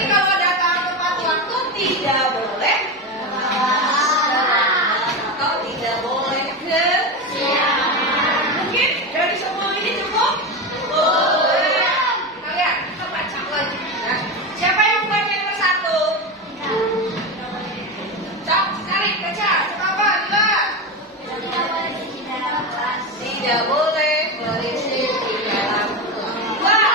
Tapi kalau datang tepat waktu tidak boleh atau tidak boleh ke mungkin dari semua ini cukup? Kita lihat, kita baca lagi. Ya. Siapa yang baca yang satu? Cak, cari baca. Apa? Lihat. Tidak boleh berisi di dalam kelas.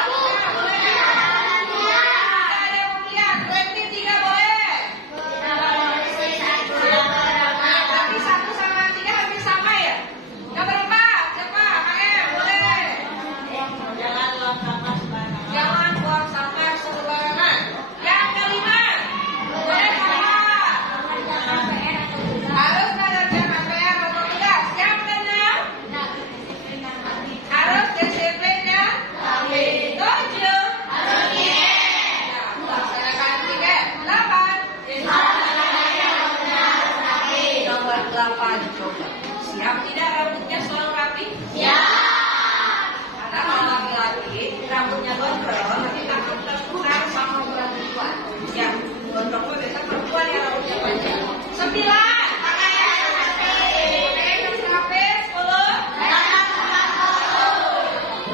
Coba. Siap tidak rambutnya selalu rapi? Siap. Karena kalau laki-laki rambutnya gondrong nanti takut terkurang sama perempuan. Ya, gondrongnya biasa perempuan yang rambutnya panjang. 9.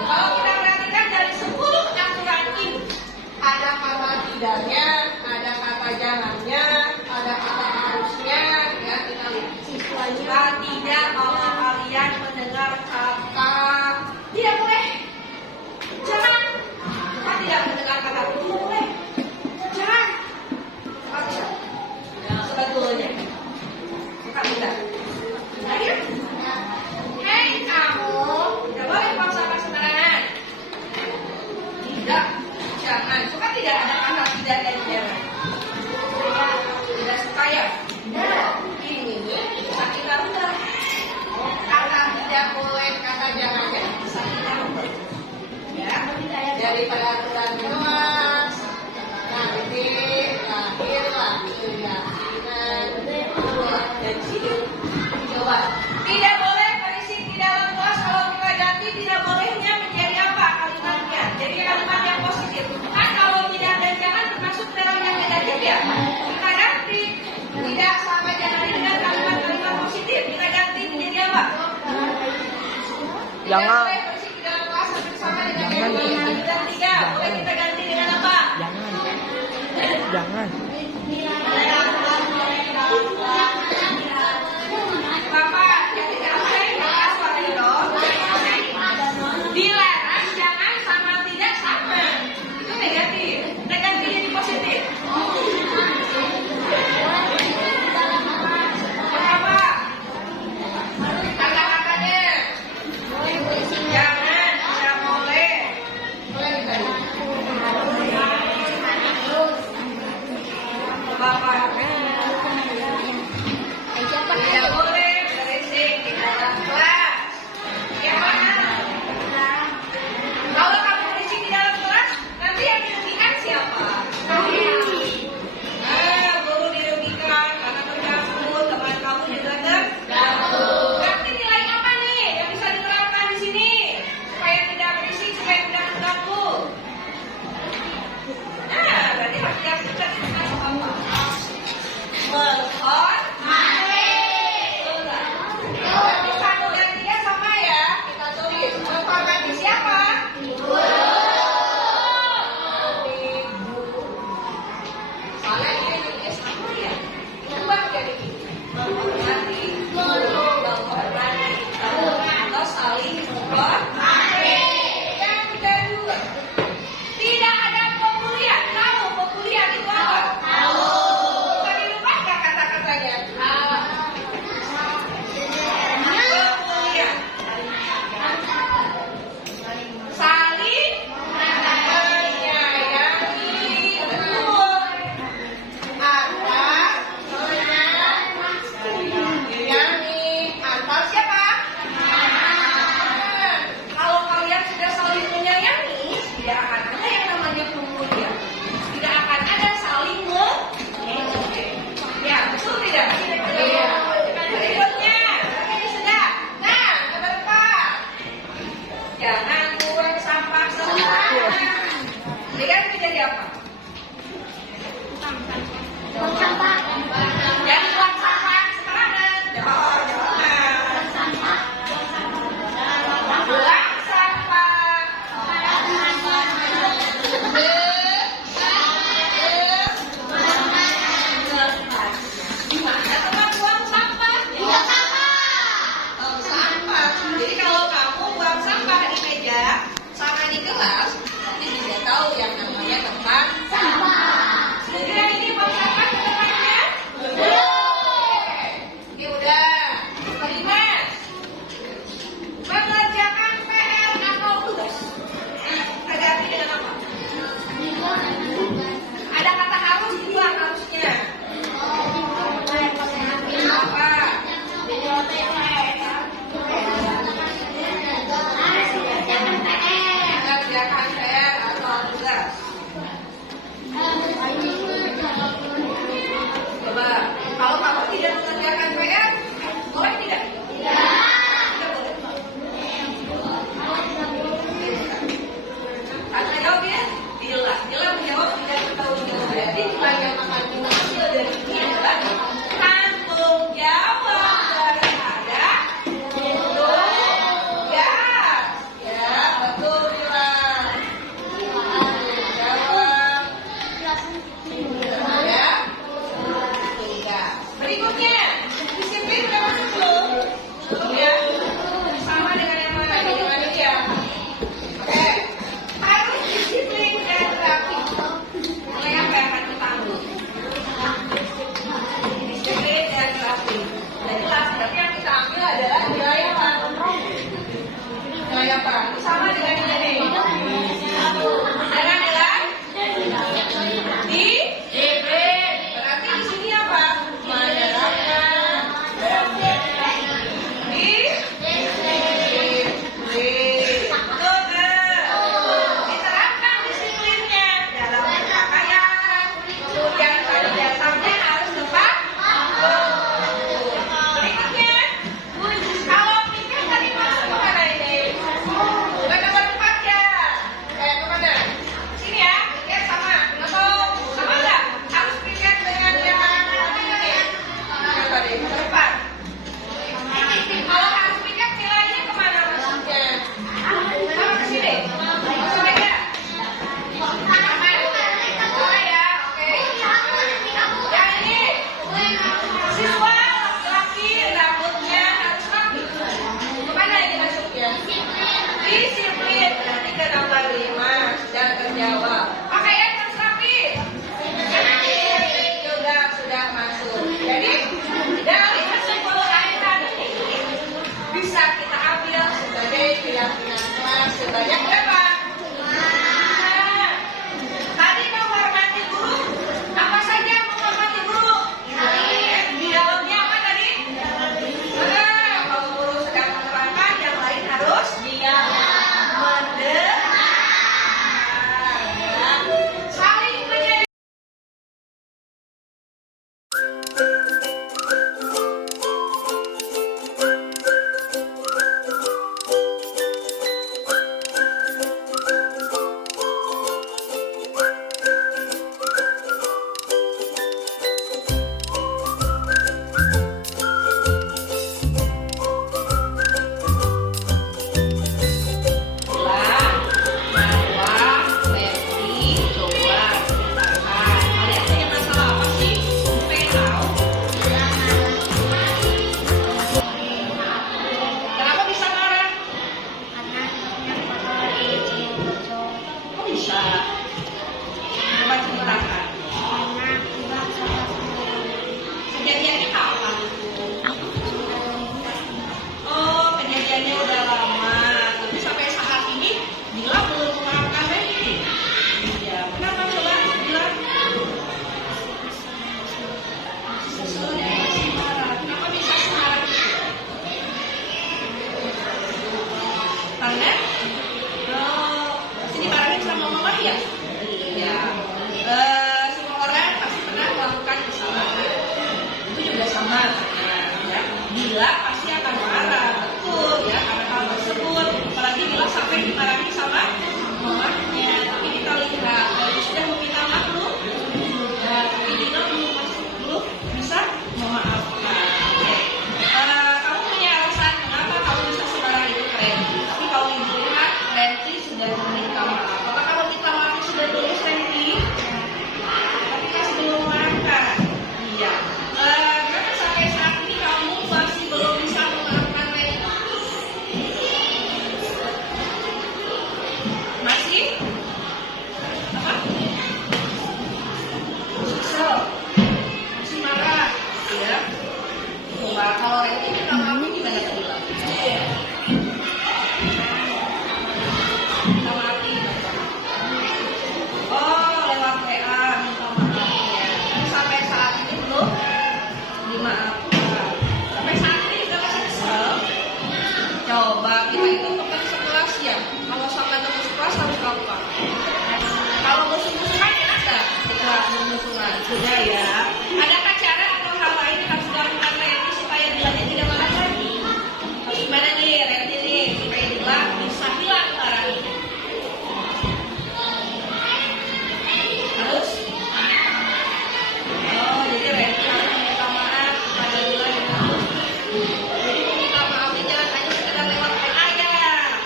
Kalau kita perhatikan dari 10 aturan ini, ada kata tidaknya, ada kata jangannya, ada kata harusnya, ya kita lihat. Jika tidak mau kalian mendengar kata tidak boleh, jangan. Kita tidak mendengar kata tidak boleh, jangan. Sebetulnya kita tidak. Ayo, hei kamu, tidak boleh paksakan sembarangan. Tidak, jangan. Suka tidak ada kata tidak dan jangan. Tidak suka ya? Ini bisa kita rubah. Kata tidak boleh, kata jangan bisa kita rubah. Ya, daripada aturan jelas, nanti lahirlah keyakinan dan hidup. Coba, tidak boleh berisi di dalam kelas. Kalau kita ganti tidak bolehnya menjadi apa kalimatnya? Jadi kalimat yang positif. Kan kalau tidak dan jangan termasuk dalam yang negatif ya. Kita ganti tidak sama jangan dengan kalimat-kalimat positif. Kita ganti menjadi apa? Jangan. Boleh berisi di dalam kelas bersama dengan yang lain dan tiga. Boleh kita ganti dengan apa? Jangan. Bapak, jadi saya kelas waktu itu dilarang jangan sama tidak sama. Itu negatif. Kita ganti jadi positif. Apa? Kata-katanya. Jangan, tidak boleh. Boleh kita Bapak. Tidak boleh berisik di dalam kelas. Ya mana? Kalau kamu berisik di dalam kelas, nanti yang dirugikan siapa? Guru dirugikan karena terganggu, teman kamu juga terganggu. Berarti nilai apa nih yang bisa diterapkan di sini supaya tidak berisik, supaya tidak terganggu? Berarti harus diaktifkan dengan apa? Menghormati. Berarti 1 dan 3 sama ya. Kita tulis menghormati siapa? Ibu. Soalnya ini sama ya. Ubah jadi menghormati guru, menghormati atau saling menghormati. Yang kedua, tidak ada pemulihan. Tahu pemulihan itu apa? Tahu. Bisa dirubah nggak kata-katanya? Pemulihan. Saling menyayangi. Betul. Ada menyayangi. Antar siapa? Kalau kalian sudah saling menyayangi, tidak akan ada yang namanya pemulihan. Tidak akan ada saling mengejek. Ya, betul tidak? Iya. Berikutnya, ini sudah. Nah, nomor 4. Jangan buang sampah sembarangan. Lihat menjadi apa? buang sampah. Setuju yang ini buang sampah ke tempatnya? Belum. Oke, udah. Kelima, mengerjakan PR atau tugas. Kita ganti dengan apa? Ada kata harus di luar harusnya. Apa? Mengerjakan PR atau tugas. Coba, kalau kamu tidak mengerjakan PR, boleh tidak? Tidak boleh. Karena jawab ya, Dila. Dila menjawab tidak tahu jawab. Jadi yang akan dihasil dari ini adalah tanggung jawab daripada tugas. Ya, betul Dila. Jawab. Ya. Tugas. Berikutnya, disiplin udah masuk belum? Ya. Sama dengan yang mana? Dengan ini ya. Oke. Harus disiplin dan rapi. Mulai apa yang akan kita ambil? Disiplin dan rapi. Nah, jelas berarti yang kita ambil adalah nilai apa? Nilai apa? Sama dengan ini. Dengan nilai disiplin. Berarti di sini apa? Menerapkan disiplin. Betul nggak? Diterapkan disiplinnya dalam berpakaian. Kemudian pada dasarnya harus tepat. Berikutnya, kalau pikir tadi masuk kemana ini? Bukan nomor 4 ya? Kemana? Sini ya, pikir sama. Atau sama nggak? Harus pikir dengan yang tadi ini. Yang tadi, nomor 4. Kalau harus pikir nilainya kemana masuknya? Sama ke sini. Masuk aja. Aman. Boleh ya, oke. Yang ini, siswa laki-laki rambutnya harus rapi. Kemana ini masuknya? Disiplin. Berarti ke nomor 5 sudah terjawab. Pakaian harus rapi. Sudah masuk. Jadi dari kesimpulan ini bisa kita ambil sebagai keyakinan kelas sebanyak berapa? 5. Tadi menghormati guru. Apa saja menghormati guru? Di dalamnya apa tadi? Kalau guru sedang menerangkan, yang lain harus diam. Mendengar. Saling menjadi. Kenapa bisa marah? Kok bisa? Coba ceritakan. Kejadiannya kapan? Oh, kejadiannya udah lama. Tapi sampai saat ini Dila belum memaafkan lagi. Iya. Kenapa coba Dila? Masih marah. Kenapa bisa semarah itu? Karena sini dimarahin sama mama ya? Iya. Semua orang pasti pernah melakukan kesalahan. Itu juga sama. Ya. Bila pasti akan marah, betul ya karena hal tersebut. Apalagi bila sampai dimarahin sama mamanya. Tapi kita lihat, dia sudah meminta maaf belum? Ya, tapi Dila belum bisa memaafkan. Kamu punya alasan kenapa kamu bisa semarah itu keren? Tapi kalau dilihat, Lenti sudah meminta maaf. Apakah kalau minta maaf sudah tulis Lenti? Tapi masih belum memaafkan. Iya. Kenapa sampai saat ini kamu masih belum bisa Sudah ya. Adakah cara atau hal lain yang harus dilakukan Renti supaya Dilanya tidak marah lagi? Harus gimana nih Renti nih supaya Dila bisa hilang marahnya? Harus? Oh, jadi Renti harus meminta maaf kepada Dila yang harus. Jadi meminta maafnya jangan hanya sekedar lewat WA ya.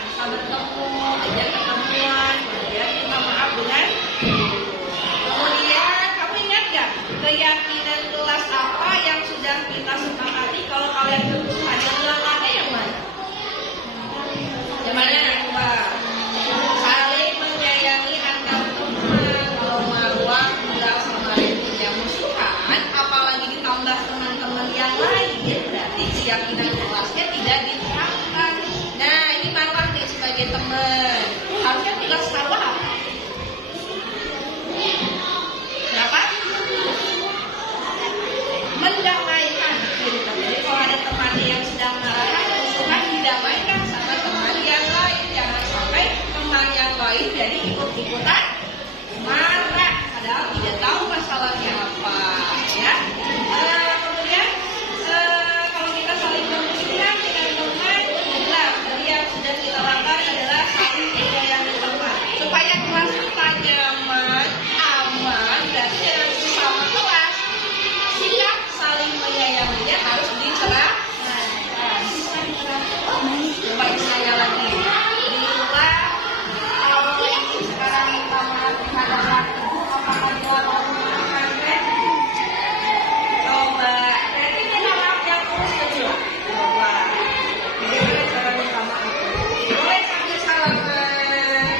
Bisa bertemu, ajak ketemuan, kemudian minta maaf dengan. Kemudian kamu ingat gak keyakinan kelas apa yang sudah kita sepakati kalau kalian berhubungan yang ulangannya yang mana? Yang mana? Coba. Saling menyayangi antar teman. Kalau Marwah tinggal sama Rentinya musuhan, apalagi ditambah teman-teman yang lain, berarti keyakinan kelasnya tidak diterapkan. Nah, ini Marwah nih sebagai teman. Harusnya tugas Marwah apa? Kenapa? Mendamaikan. Jadi kalau ada temannya yang sedang marah, musuhan didamaikan sama teman yang lain. Jangan sampai teman yang lain jadi ikut-ikutan marah, padahal tidak tahu masalahnya apa. Ya. Kemudian kalau kita saling bermusuhan dengan teman, jelas dari yang sudah kita lakukan adalah saling menyayangi teman supaya kelas kita nyaman, aman, dan dengan sesama kelas. Sikap saling menyayanginya harus diterapkan. Bisa diterapkan. Coba saya lagi. Bila kalau sekarang minta maaf kepada ibu, apakah Dila mau memaafkan Renti? Coba Renti minta maaf yang terus kecil. Coba. Bagaimana cara minta maaf? Boleh sambil salaman,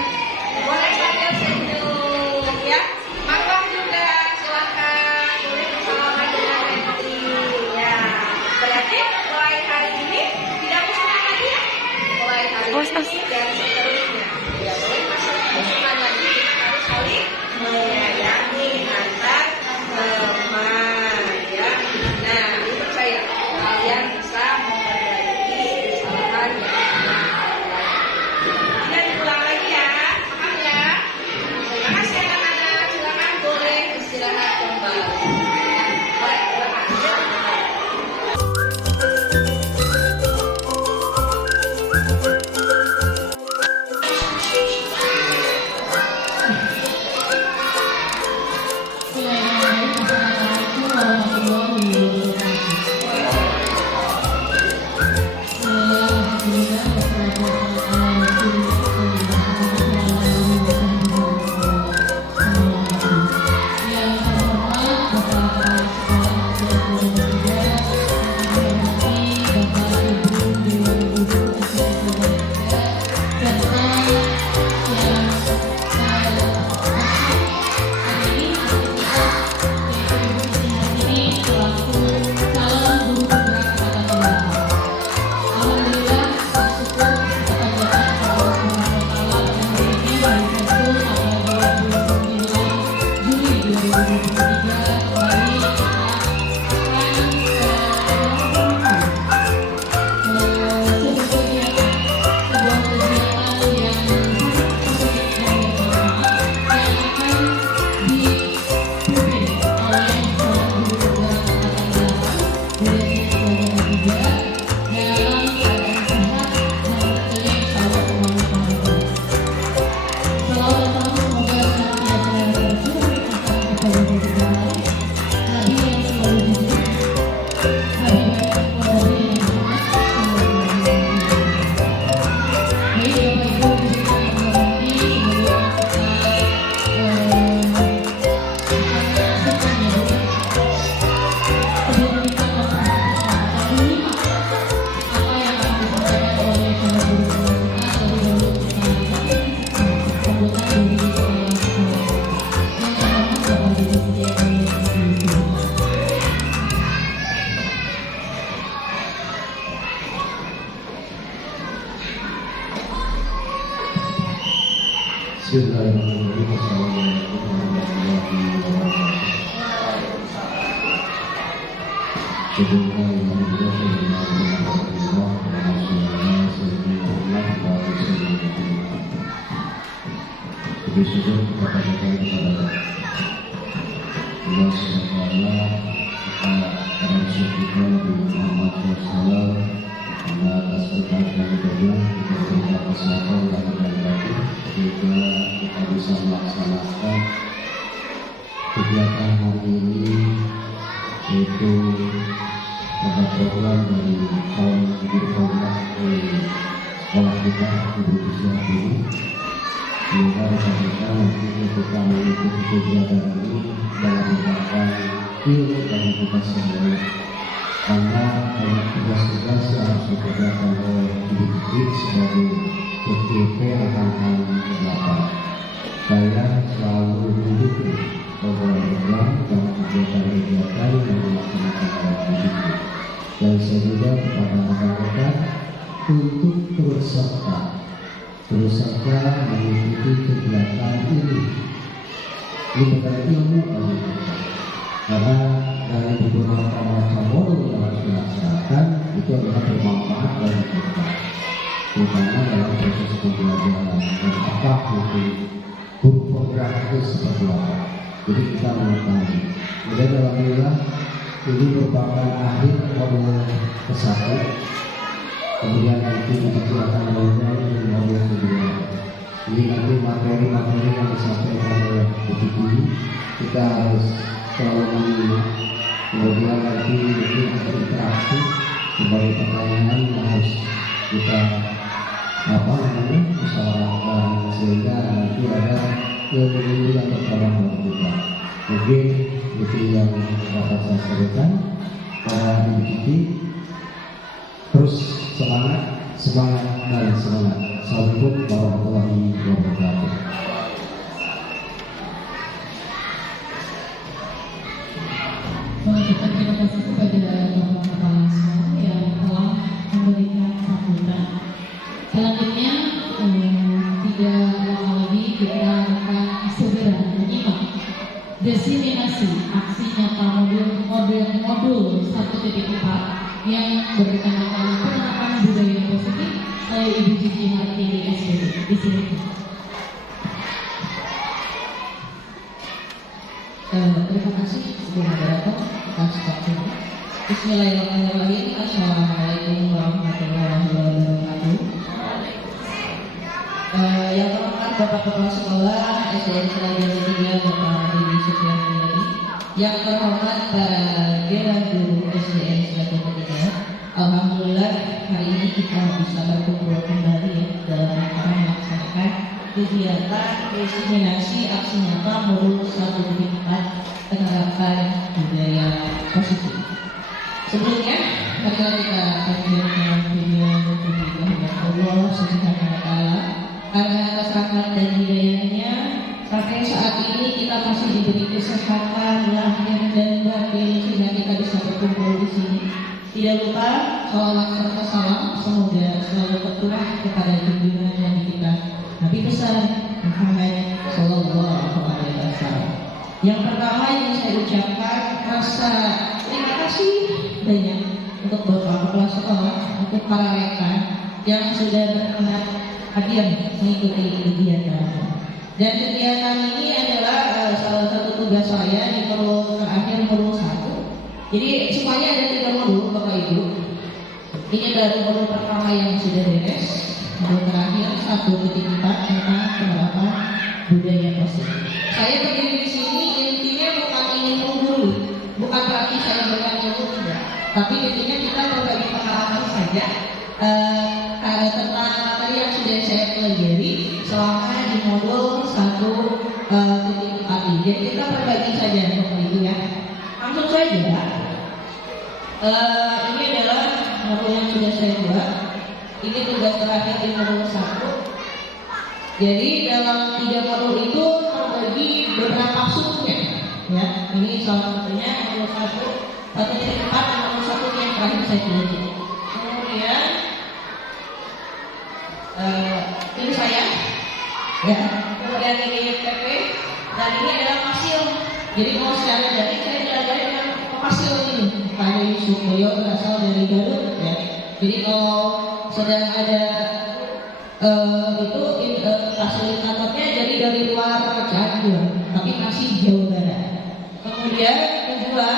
boleh sambil senyum, ya. Marwah juga silakan boleh bersalaman dengan Renti, ya. Berarti mulai hari ini tidak musuhan lagi ya. Mulai hari ini dan seterusnya. Ya boleh masuk musuhan lagi. Kita harus saling menyayangi antar teman, ya. Nah, ini percaya kalian bisa memperbaiki kesalahan yang pernah. Tidak diulang lagi ya, paham ya? Terima kasih anak-anak, silakan boleh istirahat kembali. Boleh, silakan. Bismillahirrahmanirrahim. Assalamualaikum warahmatullahi wabarakatuh. Lebih sujud kepada Allah Rasul kita Nabi Muhammad SAW, karena atas berkat dan hidayah kita berikan kesehatan lahir dan batin sehingga kita bisa melaksanakan kegiatan hari ini, yaitu pada program dari tahun berkolah di sekolah kita Ibu Usia ini. Semoga rekan-rekan nanti ketika mengikuti kegiatan ini dalam merupakan ilmu bagi kita semua, karena banyak tugas-tugas yang harus dikerjakan oleh didik sebagai PTP akan dapat. Saya selalu mendukung program-program dan kegiatan-kegiatan yang dilaksanakan oleh didik, dan saya juga kepada rekan-rekan untuk terus serta mengikuti kegiatan ini. Ini bukan ilmu bagi kita, karena dari beberapa macam modul yang harus dilaksanakan itu adalah bermanfaat bagi kita, terutama dalam proses pembelajaran dan apa itu program itu seperti apa. Jadi kita mengetahui. Kemudian alhamdulillah ini merupakan akhir modul ke-1. Kemudian nanti akan mulai di modul kedua. Ini nanti materi-materi yang disampaikan oleh buku ini kita harus selalu menyimak. Kemudian nanti mungkin ada interaksi sebagai pertanyaan yang harus kita musyawarahkan sehingga nanti ada ilmu yang berkembang dari kita. Mungkin itu yang dapat saya sampaikan. Para individu terus semangat dan semangat. Assalamualaikum warahmatullahi wabarakatuh. Kita terima kasih kepada Bapak Kepala Sekolah yang telah memberikan sambutan. Selanjutnya tidak lama lagi kita akan segera menyimak diseminasi aksi nyata modul 1.4 yang berkaitan penerapan budaya positif oleh Ibu Cici Hartini SPD. Di sini. Terima kasih sudah moderator atas waktunya. Bismillahirrahmanirrahim. Assalamualaikum warahmatullahi wabarakatuh. Yang terhormat Bapak Kepala Sekolah SDN Selajar 3 Bapak Didi Supriyadi, yang terhormat para Dewan Guru SDN Selajar 3. Alhamdulillah hari ini kita bisa berkumpul kembali ya dalam rangka melaksanakan kegiatan diseminasi aksi nyata modul 1.4 penerapan budaya positif. Sebelumnya, mari kita panjatkan video kepada Allah Subhanahu wa Ta'ala karena atas rahmat dan hidayahnya sampai saat ini kita masih diberi kesehatan lahir dan batin sehingga kita bisa berkumpul di sini. Tidak lupa sholawat serta salam semoga selalu tercurah kepada junjungan Nabi kita Nabi besar Muhammad Sallallahu Alaihi Wasallam. Yang pertama yang saya ucapkan rasa terima kasih banyak untuk Bapak Kepala Sekolah, untuk para rekan yang sudah berkenan hadir mengikuti kegiatan. Dan kegiatan ini adalah salah satu tugas saya di akhir modul 1. Jadi semuanya ada 3 modul Bapak Ibu. Ini dari modul pertama yang sudah beres, modul terakhir 1.4 tentang penerapan budaya positif. Saya berdiri di sini intinya bukan ingin menggurui, bukan berarti saya berani tidak, tapi intinya kita berbagi pengalaman saja tentang materi yang sudah saya pelajari selama di modul 1.4 ini. Jadi kita berbagi saja Bapak Ibu ya. Langsung saja. Ini adalah modul yang sudah saya buat. Ini tugas terakhir di modul 1. Jadi dalam 3 modul itu terbagi beberapa subnya. Ya, ini salah satunya modul 1.4 dan modul 1 yang terakhir saya pelajari. Kemudian ini saya, ya. Kemudian ini PP dan ini adalah hasil. Jadi kalau secara dari saya belajar dengan hasil ini. Pak Yusuf Boyo berasal dari Garut, ya. Jadi kalau sedang ada fasilitatornya jadi dari luar Cianjur, tapi masih Jawa Barat. Kemudian kedua,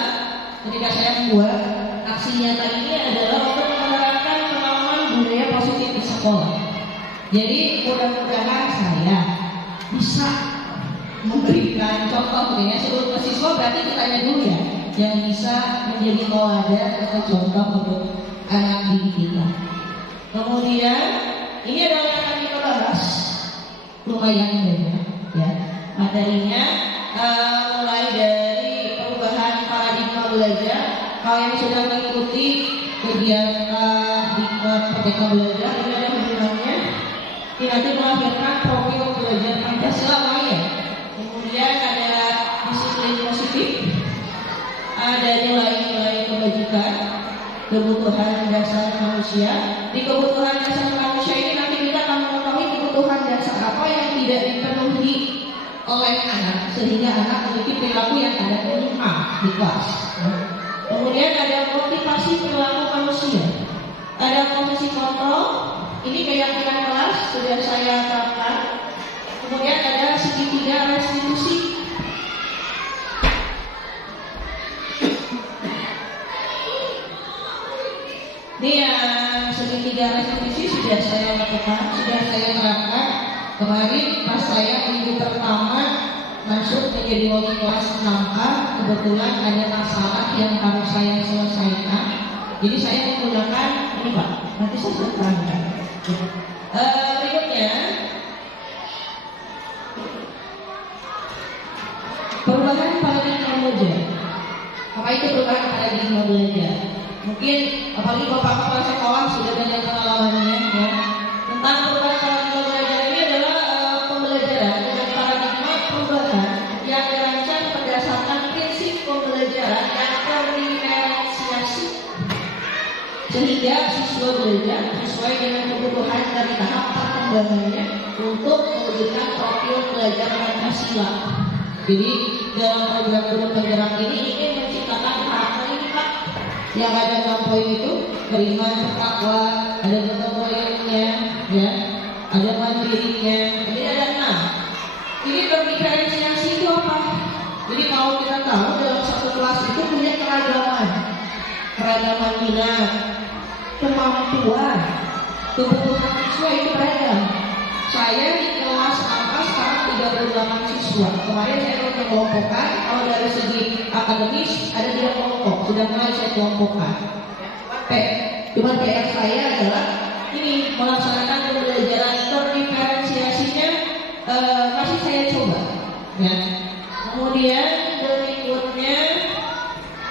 ketika saya membuat aksi nyata ini adalah untuk menerapkan pengalaman budaya positif di sekolah. Jadi mudah-mudahan saya bisa memberikan contoh ya seluruh siswa, berarti kita tanya dulu ya yang bisa menjadi teladan atau contoh untuk anak didik kita. Kemudian ini adalah yang akan kita bahas lumayan banyak ya materinya, mulai dari perubahan paradigma belajar. Kalau yang sudah mengikuti kegiatan Diklat Merdeka Belajar ini ada hubungannya, ini nanti melahirkan profil belajar Pancasila ya. Kemudian ada disiplin positif, ada nilai-nilai kebajikan, kebutuhan dasar manusia. Di kebutuhan dasar manusia ini nanti kita akan mengetahui kebutuhan dasar apa yang tidak dipenuhi oleh anak sehingga anak memiliki perilaku yang ada di kelas. Kemudian ada motivasi perilaku manusia, ada posisi kontrol, ini keyakinan kelas sudah saya terapkan. Kemudian ada segitiga restitusi. Ini yang segitiga restitusi sudah saya lakukan, sudah saya terapkan. Kemarin pas saya minggu pertama masuk menjadi wali kelas 6A, kebetulan ada masalah yang harus saya selesaikan. Jadi saya menggunakan ini Pak, nanti saya terangkan. Berikutnya perubahan paradigma belajar. Apa itu perubahan paradigma belajar? Mungkin apalagi bapak kepala sekolah sudah banyak pengalamannya ya. Tentang perubahan paradigma belajar ini adalah pembelajaran dengan paradigma perubahan yang dirancang berdasarkan prinsip pembelajaran yang terdiferensiasi sehingga siswa belajar sesuai dengan kebutuhan dari tahap perkembangannya untuk mewujudkan profil pelajar Pancasila. Jadi dalam program guru penggerak ini ingin menciptakan karakter ini Pak, yang ada 6 poin itu: beriman, bertakwa, ada gotong royongnya, ya, ada mandirinya. Jadi ada 6. Ini berdiferensiasi itu apa? Jadi kalau kita tahu dalam satu kelas itu punya keragaman minat, kemampuan, kebutuhan siswa itu beragam. Saya di kelas apa sekarang 38 siswa. Kemarin saya mengelompokkan, kalau dari segi akademis ada 3 kelompok, sudah mulai saya kelompokkan. Cuma PR saya adalah ini melaksanakan pembelajaran terdiferensiasinya masih saya coba. Ya. Kemudian berikutnya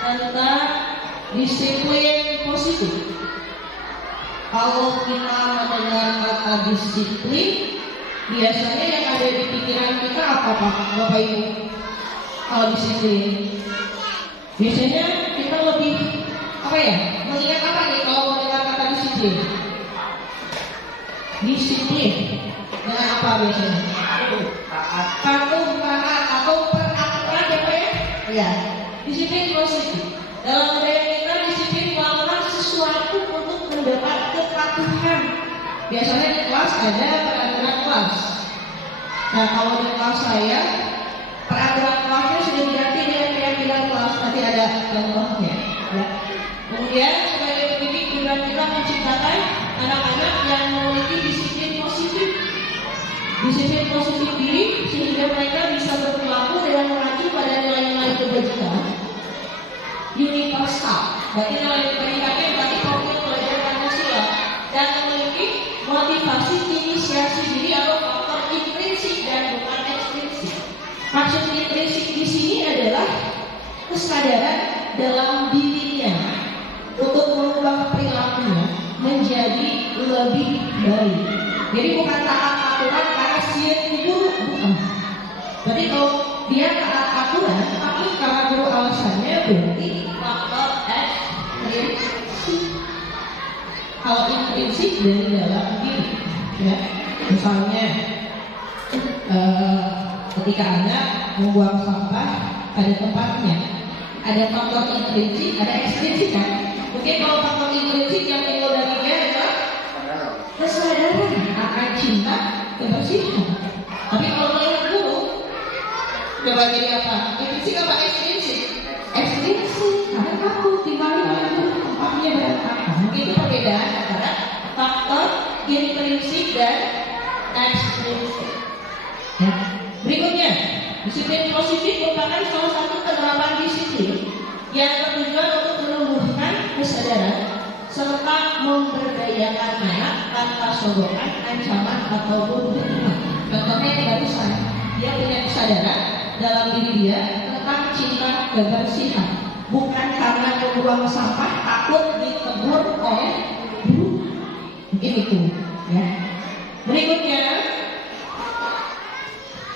tentang disiplin positif. Kalau kita mendengar kata disiplin, biasanya yang ada di pikiran kita apa Pak, Bapak Ibu? Kalau disiplin, biasanya kita lebih apa ya? Mengingat apa nih kalau mendengar kata disiplin? Disiplin dengan apa biasanya? Patuh, taat, atau peraturan ya Pak ya? Ya, disiplin positif. Dalam budaya kita disiplin melakukan sesuatu untuk mendapat kepatuhan. Biasanya di kelas ada peraturan kelas. Nah kalau di kelas saya peraturan kelasnya sudah diganti dengan keyakinan kelas. Nanti ada contohnya. Ya. Kemudian sebagai pendidik juga kita menciptakan anak-anak yang memiliki disiplin positif. Disiplin positif diri sehingga mereka bisa berperilaku dengan mengacu pada nilai-nilai kebajikan universal. Berarti nilai kebajikannya berarti profil pelajar Pancasila dan memiliki motivasi inisiasi diri atau faktor intrinsik dan bukan ekstrinsik. Maksud intrinsik di sini adalah kesadaran dalam dirinya untuk mengubah perilakunya menjadi lebih baik. Jadi bukan taat aturan karena siap guru, bukan. Jadi kalau dia taat aturan tapi karena guru alasannya, berarti faktor ekstrinsik. Kalau intrinsik dari dalam diri, ya. Misalnya ketika anak membuang sampah pada tempatnya, ada faktor intrinsik, ada ekstrinsik kan? Mungkin kalau faktor intrinsik yang timbul dari dia adalah kesadaran akan cinta kebersihan. Tapi kalau melihat guru, coba jadi apa? Intrinsik apa ekstrinsik? Ekstrinsik, karena takut dimarahi oleh guru tempatnya Itu perbedaan antara faktor intrinsik dan ekstrinsik. Ya. Berikutnya, disiplin positif merupakan salah satu penerapan disiplin yang bertujuan untuk menumbuhkan kesadaran serta memberdayakan anak tanpa sogokan, ancaman ataupun hukuman. Contohnya yang barusan, dia punya kesadaran dalam diri dia tentang cinta kebersihan, bukan karena membuang sampah takut ditegur oleh guru. Mungkin itu, ya. Berikutnya,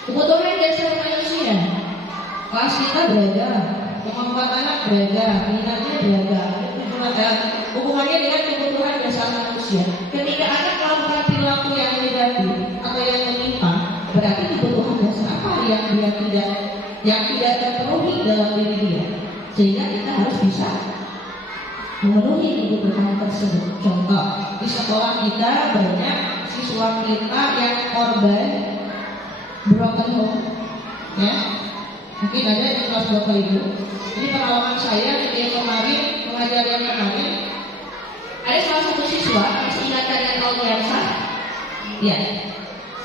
kebutuhan dasar manusia. Kelas kita beragam, kemampuan anak beragam, minatnya beragam. Hubungannya dengan kebutuhan dasar manusia. Ketika anak melakukan perilaku yang negatif atau yang menyimpang, berarti kebutuhan dasar apa yang tidak terpenuhi dalam diri dia. Sehingga kita harus bisa memenuhi kebutuhan tersebut. Contoh, di sekolah kita banyak siswa kita yang korban broken home, ya. Mungkin ada di kelas Bapak Ibu. Ini pengalaman saya ketika kemarin mengajar yang kemarin, ada salah satu siswa masih ingat dengan Auliansa, ya,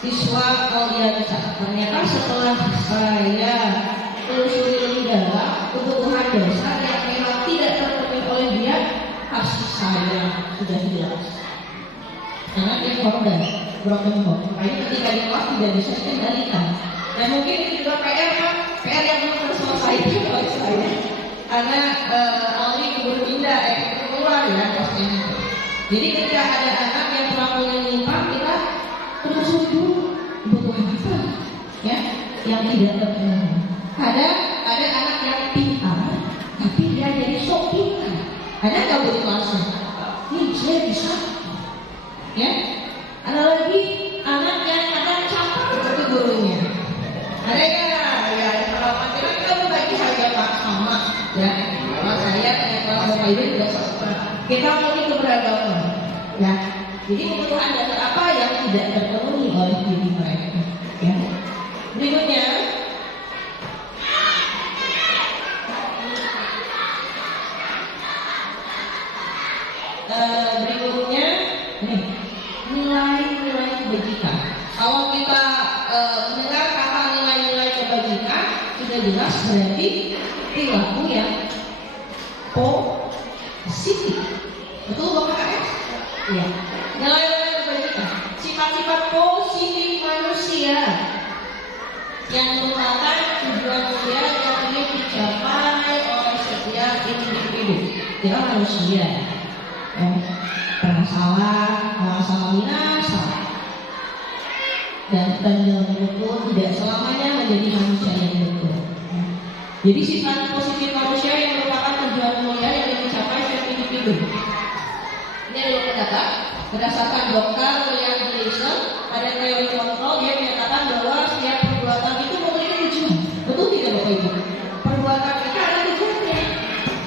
siswa Auliansa. Ternyata setelah saya telusuri lebih dalam, kebutuhan dasar yang memang tidak terpenuhi oleh dia, kasih sayang sudah jelas. Karena dia korban broken home. Makanya ketika di kelas tidak bisa dikendalikan. Dan mungkin itu juga PR yang belum terselesai oleh saya. Karena Auli keburu pindah, keluar ya pastinya. Jadi ketika ada anak yang pelakunya menyimpang, kita telusuri dulu kebutuhan apa, ya, yang tidak terpenuhi. Ada anak yang pintar, tapi dia jadi sok pintar. Ada nggak beri kelasnya? Nih saya bisa, ya. Ada lagi anak yang kadang campur seperti gurunya. Ada ya pengalaman kita berbagi harga Pak sama, ya. Kalau saya dengan kelas Bapak Ibu juga sama. Kita memiliki keberagaman, ya. Jadi kebutuhan dasar apa yang tidak terpenuhi oleh diri mereka, ya. Berikutnya, nilai-nilai kebajikan. Kalau kita mendengar kata nilai-nilai kebajikan, sudah jelas berarti perilaku yang positif. Betul Bapak KS? Iya. Nilai-nilai kebajikan, sifat-sifat positif manusia yang merupakan tujuan mulia yang ingin dicapai oleh setiap individu. Kita manusia. Pernah salah, masalah binasa, dan dalam betul tidak selamanya menjadi manusia yang betul. Jadi sifat positif manusia yang merupakan tujuan mulia yang dicapai setiap individu. Ini adalah pendapat berdasarkan Dr. William Gleason, ada teori kontrol. Dia menyatakan bahwa setiap perbuatan itu memiliki tujuan. Betul tidak Bapak Ibu? Perbuatan kita ada tujuannya.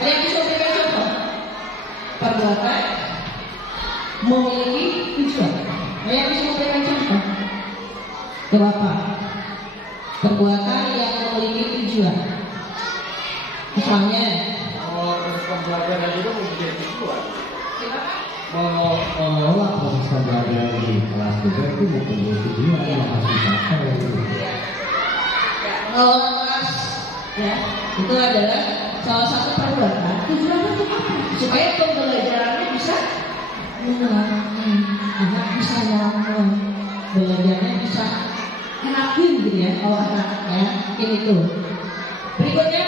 Ada yang bisa berikan contoh? Perbuatan memiliki tujuan. Ada yang bisa memberikan contoh? Ke Bapak. Perbuatan yang memiliki tujuan. Misalnya, pembelajaran itu mempunyai tujuan. mengelola proses pembelajaran di kelas juga itu mempunyai tujuan yang harus dicapai. mengelola kelas, ya, itu adalah salah satu perbuatan. Tujuannya untuk apa? Supaya pembelajarannya bisa anak bisa nyaman, belajarnya bisa enakin gitu ya, kalau anak ya, mungkin itu. Berikutnya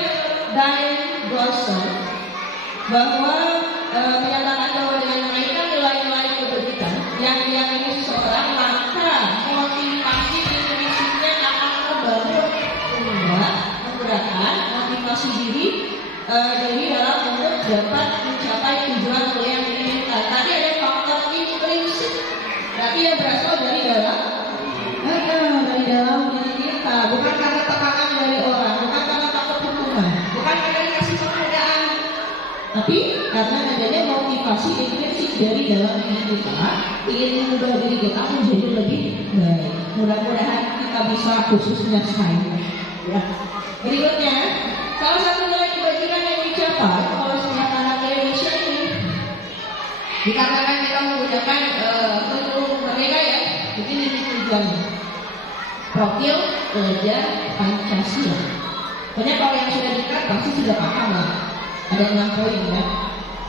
Diane Gosson bahwa menyatakan bahwa dengan menaikkan nilai-nilai kebajikan yang diyakini seseorang, maka motivasi intrinsiknya akan menggerakkan motivasi diri dalam untuk dapat mencapai tujuan mulia yang diinginkan. Tadi ada faktor intrinsik, berarti yang berasal dari dalam diri kita, bukan karena tekanan dari orang, bukan karena takut hukuman, bukan karena dikasih penghargaan, tapi karena adanya motivasi intrinsik dari dalam diri kita, ingin mengubah diri kita menjadi lebih baik. Mudah-mudahan kita bisa, khususnya saya. Ya. Berikutnya, salah satu nilai kebajikan yang dicapai oleh setiap anak Indonesia ini Dikarenakan kita menggunakan kurikulum mereka ya, begini nih tujuannya. Profil pelajar Pancasila. Pokoknya kalau yang sudah dekat pasti sudah paham lah. Ada 6 poin ya.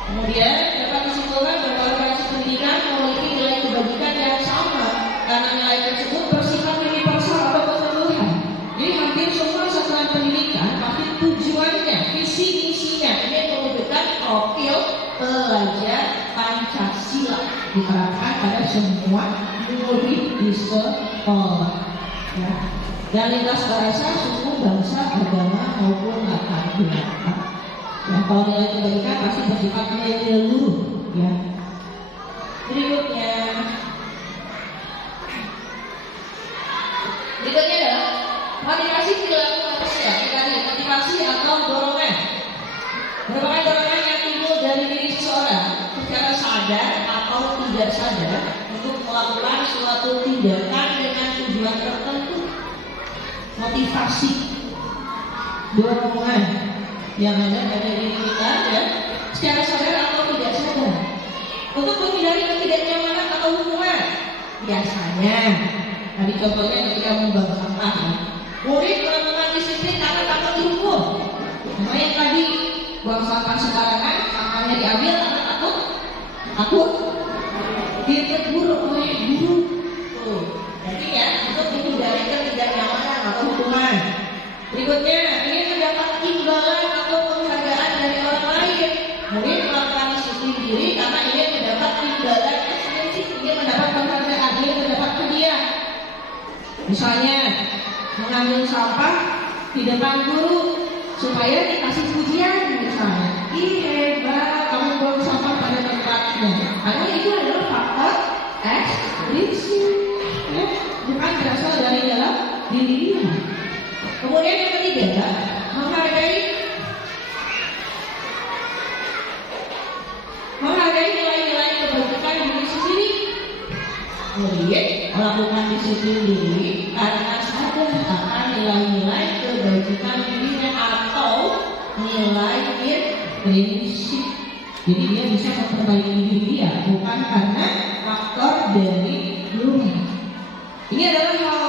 Kemudian dapat disimpulkan bahwa organisasi pendidikan memiliki nilai kebajikan yang sama karena nilai tersebut bersifat universal atau keseluruhan. Jadi hampir semua satuan pendidikan pasti tujuannya, visi misinya ingin mewujudkan profil pelajar Pancasila diterapkan pada semua murid di sekolah. Ya. Dan lintas bahasa, suku, bangsa, agama maupun latar belakang. Ya, kalau nilai kebaikan pasti bersifat menyeluruh. Ya. Berikutnya adalah motivasi perilaku manusia. Motivasi atau dorongan merupakan dorongan yang timbul dari diri seseorang secara sadar atau tidak sadar untuk melakukan suatu tindakan dengan tujuan tertentu. Motivasi dorongan yang ada pada diri kita ya, secara sadar atau tidak sadar untuk menghindari ketidaknyamanan atau hubungan. Biasanya tadi contohnya ketika membuang sampah ya, murid melakukan disiplin karena takut dihukum. Nah yang tadi buang sampah sembarangan, sampahnya diambil karena takut ditegur oleh guru. Tuh, jadi ya untuk menghindari ketidaknyamanan atau hukuman. Berikutnya ingin mendapat imbalan atau penghargaan dari orang lain. Murid melakukan disiplin diri karena ingin mendapat imbalan eksklusif, ingin mendapat penghargaan, ingin mendapat hadiah. Misalnya mengambil sampah di depan guru supaya dikasih pujian misalnya. Ih hebat, kamu buang sampah pada tempatnya. Karena itu adalah faktor eksklusif, ya, bukan berasal dari dalam dirinya. Kemudian yang ketiga, menghargai nilai-nilai kebajikan diri sendiri. Murid melakukan disiplin diri karena sadar akan nilai-nilai kebajikan dirinya atau nilai prinsip. Jadi dia bisa memperbaiki diri dia, bukan karena faktor dari luar. Ini adalah hal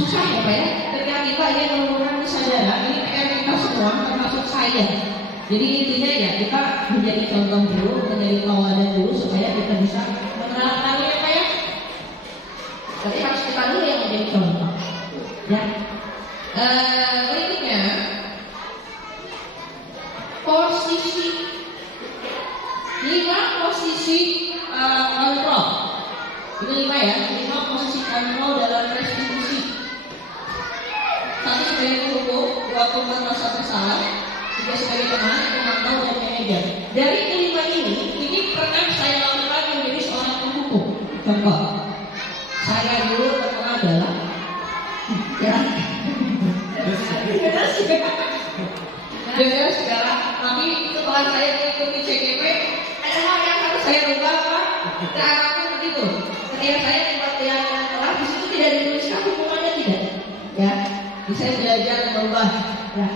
susah ya Pak ya. Ketika kita ingin menggunakan kesadaran, ini PR kita semua termasuk saya. Jadi intinya ya kita menjadi contoh dulu, menjadi tauladan dulu supaya kita bisa menerapkannya ya Pak ya. Tapi harus kita dulu yang menjadi contoh. Ya. Berikutnya posisi 5 posisi kontrol. Itu 5 ya, 5 posisi kontrol dalam restitusi. 1 sebagai penghukum, 2 pembuat merasa bersalah, 3 sebagai teman, pemantau dan manajer. Dari kelima ini pernah saya lakukan menjadi seorang penghukum. Contoh, saya dulu terkenal adalah beda segala, tapi setelah saya mengikuti CGP, ada hal yang harus saya rubah Pak. Caranya begitu. Ketika saya membuat yang telah di situ tidak dituliskan hukumannya tidak, ya. Saya belajar merubah. Ya.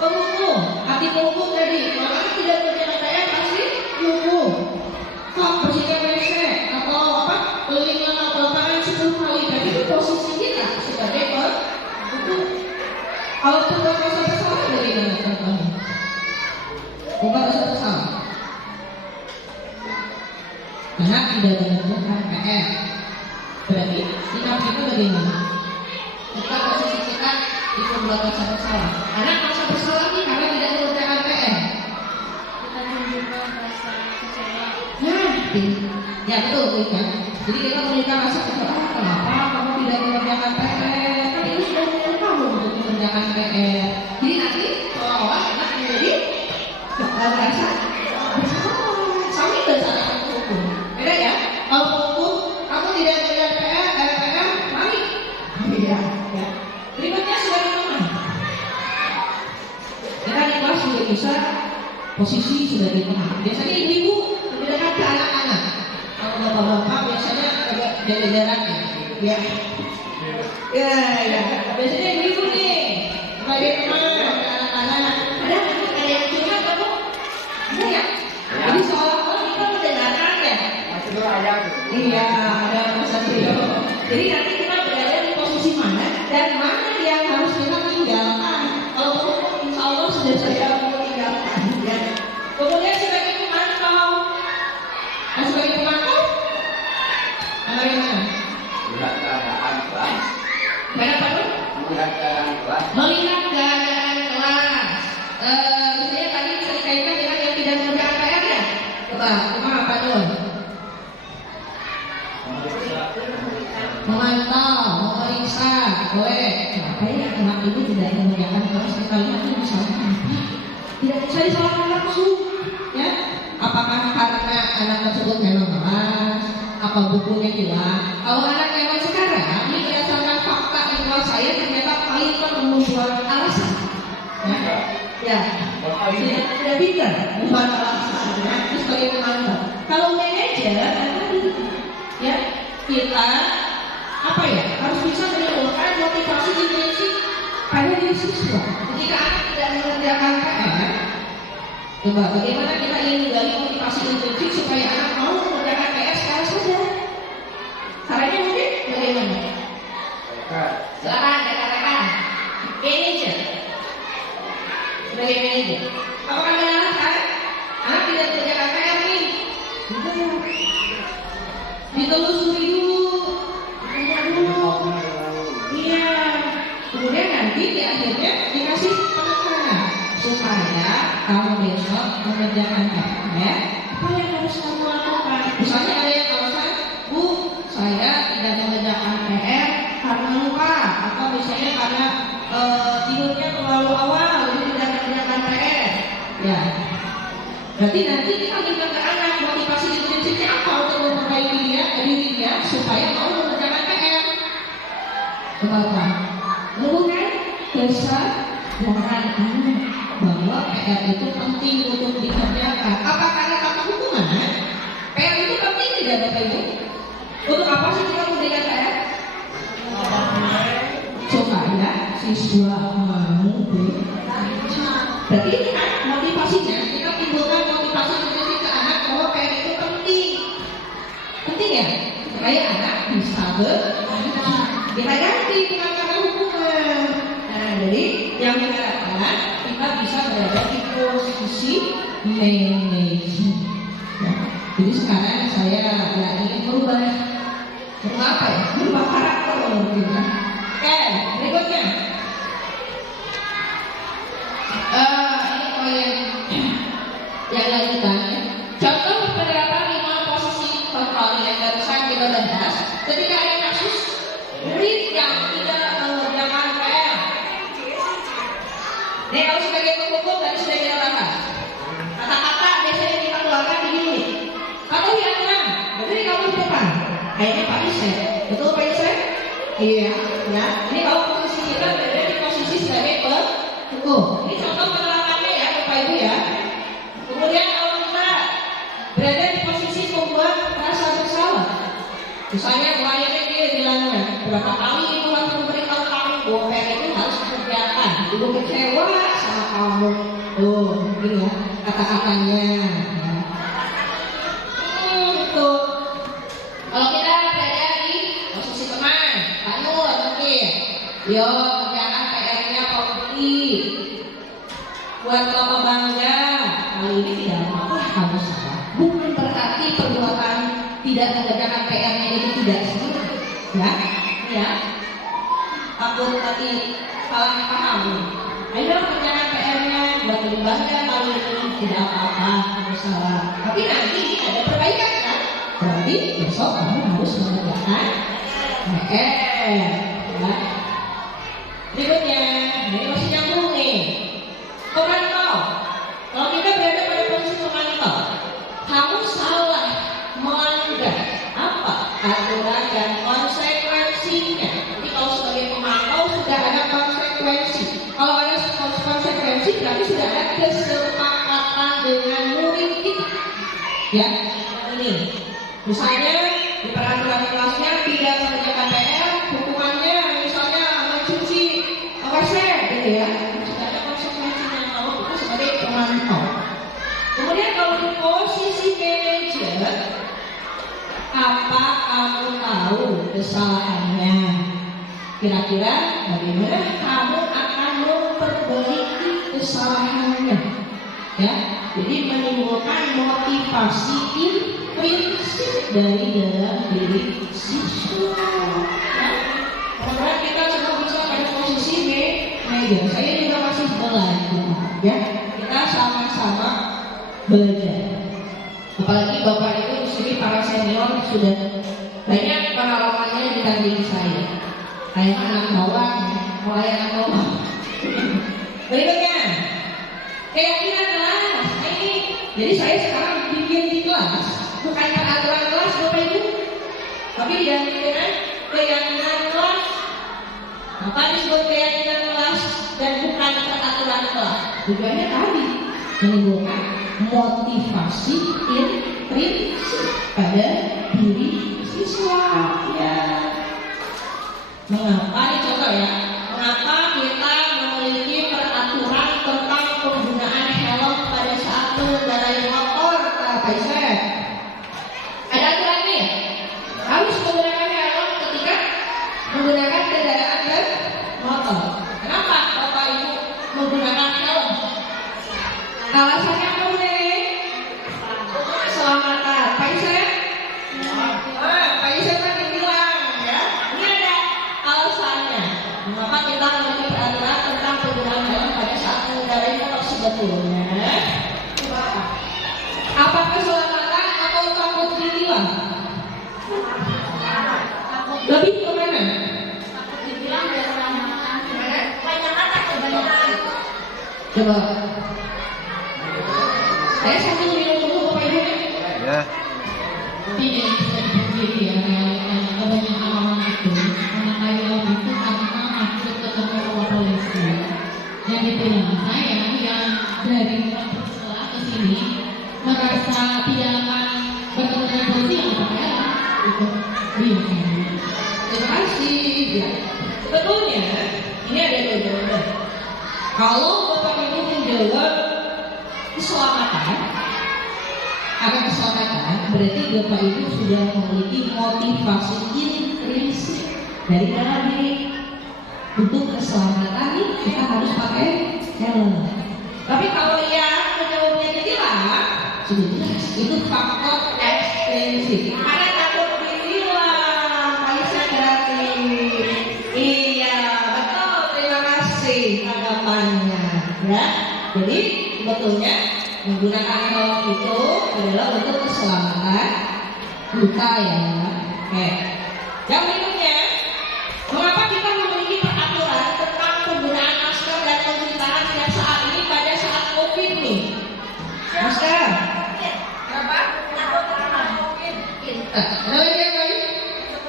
Penghukum, arti penghukum tadi, malah tidak berjalan kaya pasti dihukum. Kok bersihkan WC atau apa? Keliling lapangan 10 kali, tapi itu posisi kita sebagai penghukum. Kalau pembuat rasa bersalah bagaimana contohnya? Pembuat rasa bersalah karena tidak mengerjakan PR. Berarti sikap itu bagaimana? Kita posisi kita di pembuat rasa bersalah. Anak rasa bersalah ini karena tidak mengerjakan PR. Kita menunjukkan rasa kecewa. Nah, ya betul kan? Jadi kita memberikan rasa kecewa. Kenapa kamu tidak mengerjakan PR? Kan ini sudah menyuruh kamu untuk mengerjakan PR. Jadi nanti seolah-olah anak menjadi merasa bersalah. Sama dengan hukum. Beda ya? Kalau hukum kamu tidak mengerjakan PR, mari. Iya. Ya. Berikutnya sebagai teman. Kita di kelas juga bisa posisi sebagai teman. Biasanya ibu-ibu lebih dekat ke anak-anak. Kalau bapak-bapak biasanya agak jaga jaraknya. Ya. Ya. Biasanya ibu-ibu nih sebagai teman ke anak-anak. Ada yang curhat kamu? Ada ya? Jadi seolah-olah kita mendengarkan ya. Iya, ada pesan trio. Jadi nanti kita berada di posisi mana dan mana yang harus kita tinggalkan. Kalau perlu, insya Allah sudah saya mau tinggalkan. Ya. Kemudian sebagai pemantau, sebagai pemantau, bagaimana? Melihat keadaan kelas. Kenapa tuh? Melihat keadaan kelas. Melihat keadaan kelas. Misalnya tadi bisa dikaitkan dengan yang tidak mengerjakan PR ya. Coba, apa tuh? Memantau, memeriksa, boleh. Kenapa ya anak ini tidak mengerjakan kelas? Kita lihat ini misalnya apa? Tidak bisa disalahkan langsung, ya. Apakah karena anak tersebut memang malas? Apa bukunya hilang? Kalau anak memang sekarang ini berdasarkan fakta di kelas saya ternyata paling menemukan alasan, ya, tidak pintar membuat alasan, ya. Itu sebagai pemantau. Kalau manajer, ya, kita apa ya harus bisa menimbulkan motivasi intrinsik pada diri siswa. Ketika anak tidak mengerjakan PR, coba bagaimana kita ingin menggali motivasi intrinsik supaya anak mau mengerjakan PR secara sadar. Caranya mungkin bagaimana? Silakan rekan-rekan. Manajer, sebagai manajer, apakah benar kan anak tidak mengerjakan PR nih? Ditelusuri dulu. Iya. Kemudian nanti di akhirnya dikasih penekanan supaya kamu besok mengerjakan PR. Apa yang harus kamu lakukan? Misalnya ada yang alasan, Bu, saya tidak mengerjakan PR karena lupa, atau misalnya karena tidurnya terlalu awal, jadi tidak mengerjakan PR. Ya. Berarti nanti kita minta ke anak motivasi intrinsiknya apa untuk memperbaiki dirinya supaya mau mengerjakan PR. Kenapa? Menumbuhkan kesadaran anak bahwa PR itu penting untuk dikerjakan. Apa karena kata hukuman? PR itu penting tidak Bapak Ibu? Untuk apa sih kita memberikan PR? Supaya siswa mau belajar. Berarti ini kan motivasinya, kita timbulkan motivasi intrinsiknya ke anak bahwa PR itu penting. Penting ya? Supaya anak bisa belajar. Kita ganti bukan karena hukuman. Nah, jadi yang kita lakukan, kita bisa berada di posisi manajer. Ya. Jadi sekarang saya ingin merubah apa ya? Merubah karakter mungkin ya. Oke, berikutnya. Ini poin yang dilanjutkan. Contoh penerapan 5 posisi kontrol yang barusan kita bahas. Ketika ada kasus murid yang tidak mengerjakan PR. Ini kalau sebagai hukum tadi sudah kita bahas. Kata-kata biasanya kita keluarkan di sini. Kalau yang enam, berarti kamu di depan. Kayaknya Pak Yusef, betul Pak Yusef? Iya, ya. Ini kalau posisi kita berada di posisi sebagai hukum. Ini contoh penerapannya ya Bapak Ibu ya. Kemudian kalau kita berada di posisi membuat rasa bersalah. Misalnya kliennya dia bilangnya berapa kali ibu harus memberitahu kamu bahwa PR itu harus dikerjakan. Ibu kecewa sama kamu. Tuh, gini ya kata-katanya. Betul. Kalau kita berada di posisi teman, Pak Nur mungkin, yo kerjakan PR-nya Pak Budi. Buat Bapak bangga, kali ini tidak apa-apa kamu salah. Bukan berarti perbuatan tidak mengerjakan PR-nya itu tidak salah, ya. Takut tadi salah paham. Ayo kerjakan PR-nya, buat lebih bangga kali ini tidak apa-apa kamu salah. Tapi nanti ada perbaikan kan? Berarti besok kamu harus mengerjakan PR, ya. Berikutnya, ini masih nyambung nih. Pemantau. Kalau kita berada pada posisi pemantau, kamu salah melanggar apa aturan dan konsekuensinya. Jadi kalau sebagai pemantau sudah ada konsekuensi. Kalau ada konsekuensi berarti sudah ada kesepakatan dengan murid kita. Ya, ini. Misalnya di peraturan kelasnya tidak mengerjakan PR, hukumannya misalnya mencuci WC, gitu ya. Sudah ada konsekuensinya kalau kita sebagai pemantau. Kemudian kalau di posisi manajer, apa kesalahannya. Kira-kira bagaimana kamu akan memperbaiki kesalahannya? Ya, jadi menimbulkan motivasi intrinsik dari dalam diri siswa. Ya. Karena kita cuma bisa pada posisi meja. Saya juga masih belajar, ya. Kita sama-sama belajar. Apalagi Bapak Ibu di sini para senior sudah banyak pengalamannya dibanding saya. Kayak anak bawang, mulai anak bawang. Berikutnya, keyakinan kelas. Ini, jadi saya sekarang bikin di kelas, bukan peraturan kelas Bapak Ibu, tapi dengan keyakinan kelas. Apa disebut keyakinan kelas dan bukan peraturan kelas? Tujuannya tadi menimbulkan motivasi intrinsik pada diri siswa. Ya. Mengapa ini contoh ya? Mengapa kita memiliki peraturan tentang penggunaan helm pada saat mengendarai motor? Pak Isret, ada aturannya. Harus menggunakan helm ketika menggunakan kendaraan bermotor. Kenapa Bapak Ibu menggunakan helm? Alasannya apa Bu Nene? Keselamatan. Pak Isret? Pak Isret tadi bilang ya. Ini ada alasannya. Mengapa kita memiliki peraturan tentang penggunaan helm pada saat mengendarai motor sebetulnya? Apa keselamatan atau takut ditilang? Lebih ke mana? Takut dibilang biar orang makan. Kebanyakan takut kebanyakan. Coba. Saya sambil minum dulu Bapak Ibu. Ya. Ini jadi ya, kebanyakan orang itu memakai helm itu karena takut ketemu polisi. Yang ditilang saya yang dari sekolah ke sini merasa tidak akan bertemu dengan polisi yang pakai helm. Itu dia. Terima kasih. Ya. Sebetulnya ini ada dua. Kalau Bapak Ibu menjawab keselamatan, akan keselamatan berarti Bapak Ibu sudah memiliki motivasi intrinsik dari dalam diri. Untuk keselamatan nih kita harus pakai helm. Tapi kalau yang menjawabnya ditilang, sudah jelas itu faktor ekstrinsik. Karena takut ditilang, Paisa gratis. Iya betul, terima kasih tanggapannya. Ya, jadi sebetulnya menggunakan helm itu adalah untuk keselamatan kita ya. Oke. Yang berikutnya, mengapa kita memiliki peraturan tentang penggunaan masker dan mencuci tangan setiap saat ini pada saat COVID nih? Masker. Kenapa? Kenapa dia baik? Untuk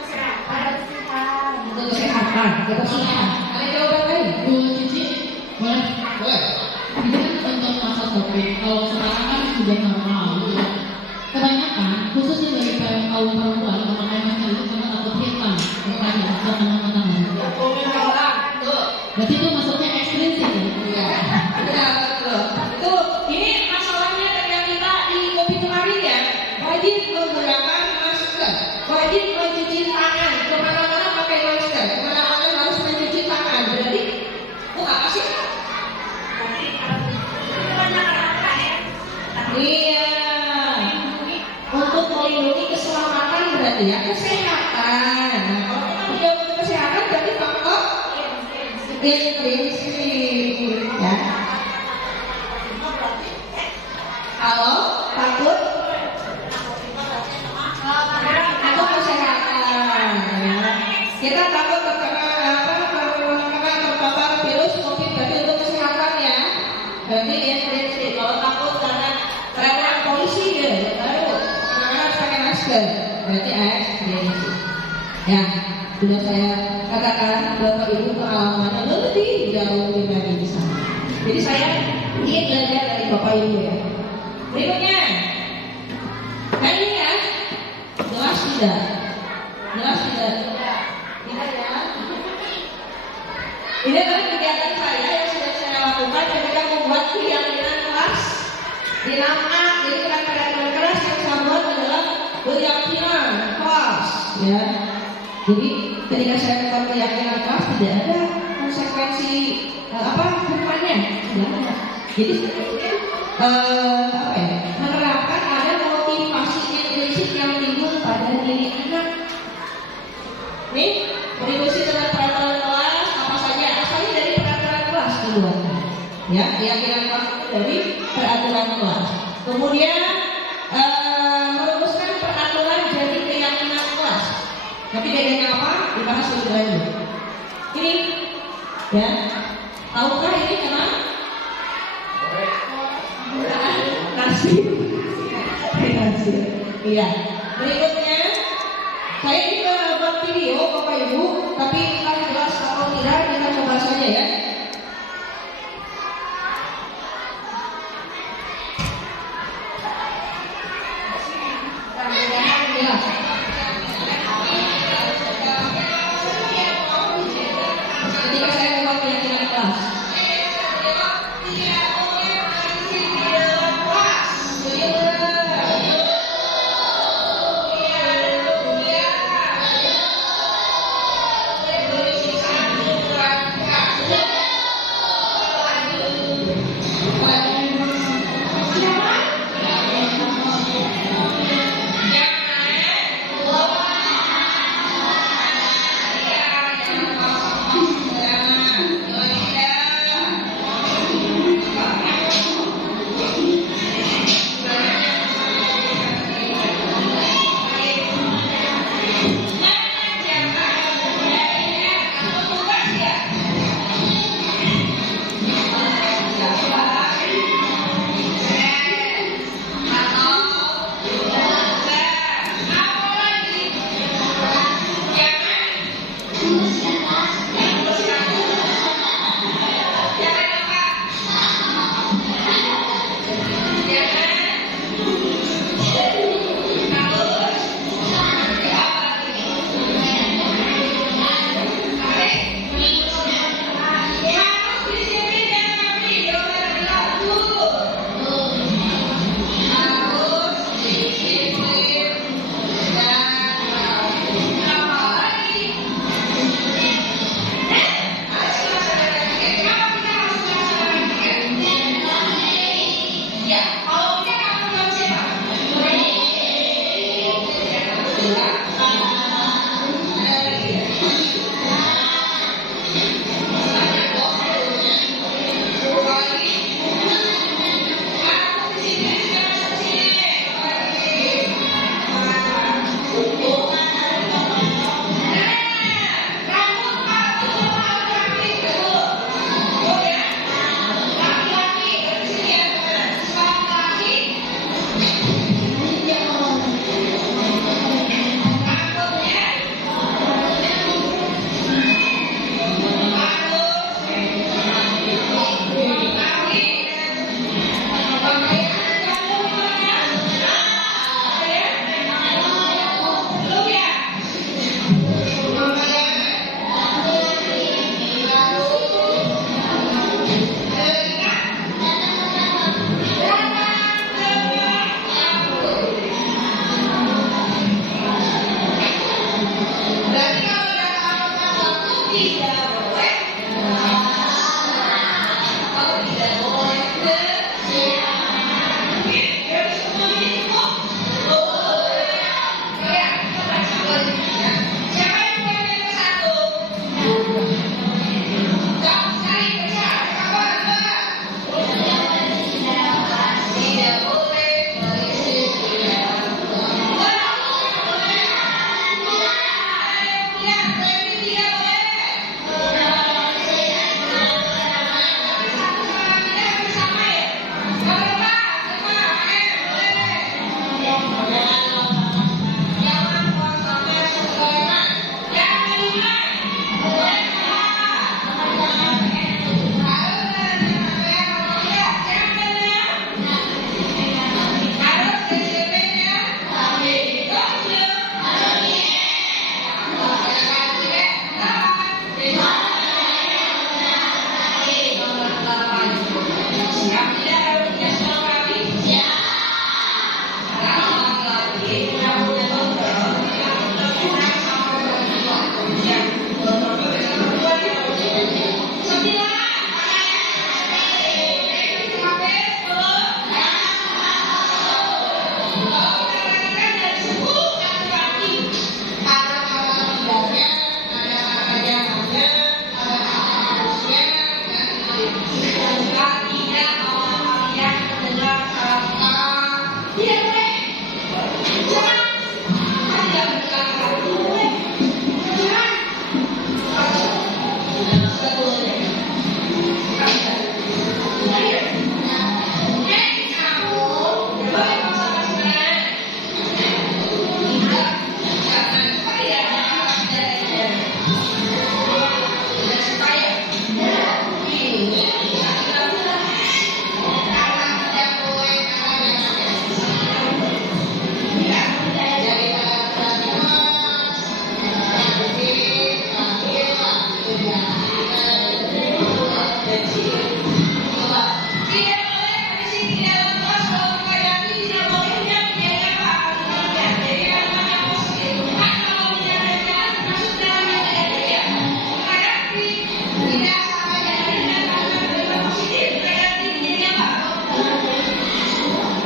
kesehatan, kebersihan. Ada jawaban lain? Bu Cici, boleh? Boleh. Itu kan untuk masa COVID. Kalau sekarang kan sudah normal. Kebanyakan, khususnya bagi kaum perempuan, memakai masker itu karena takut hitam, makanya atau tangan-tangan. Berarti itu masuknya ekstrinsik ya? Iya. Iya betul. Itu ini masalahnya ketika kita di COVID kemarin ya, wajib menggunakan masker, wajib mencuci tangan, kemana-mana pakai masker, kemana-mana harus mencuci tangan. Berarti itu apa sih? Iya. Untuk melindungi keselamatan berarti ya kesehatan. Nah, kalau kita menjawab untuk kesehatan berarti faktor intrinsik ya. Kalau takut atau kesehatan ya. Kita takut terpapar virus COVID berarti untuk kesehatan ya. Berarti intrinsik. Kalau takut karena peraturan polisi ya baru harus pakai masker. Berarti ekstrinsik. Ya, sudah saya katakan Bapak Ibu pengalamannya lebih jauh dari di sana. Jadi saya ingin belajar dari Bapak Ibu ya. Berikutnya, nah ini ya, jelas tidak? Jelas tidak? Tidak ya. Ini adalah kegiatan saya yang sudah saya lakukan ketika membuat keyakinan kelas di 6A. Jadi keyakinan kelas yang saya buat adalah keyakinan kelas, ya. Jadi ketika saya bukan keyakinan kelas tidak ada konsekuensi hukumannya, tidak ada. Jadi menerapkan ada motivasi implisit yang timbul pada diri anak. Nih, berdiskusi tentang peraturan kelas apa saja? Asalnya dari peraturan kelas duluan. Ya, keyakinan kelas itu dari peraturan kelas. Kemudian merumuskan peraturan jadi keyakinan kelas. Tapi bedanya apa? Dibahas lebih lanjut. Ini, ya, tahukah ini kenapa? Nasib. Iya. Berikutnya, saya ini buat video Bapak Ibu, tapi kalau jelas atau tidak kita coba saja ya. Jelas. Ketika saya membuat keyakinan kelas.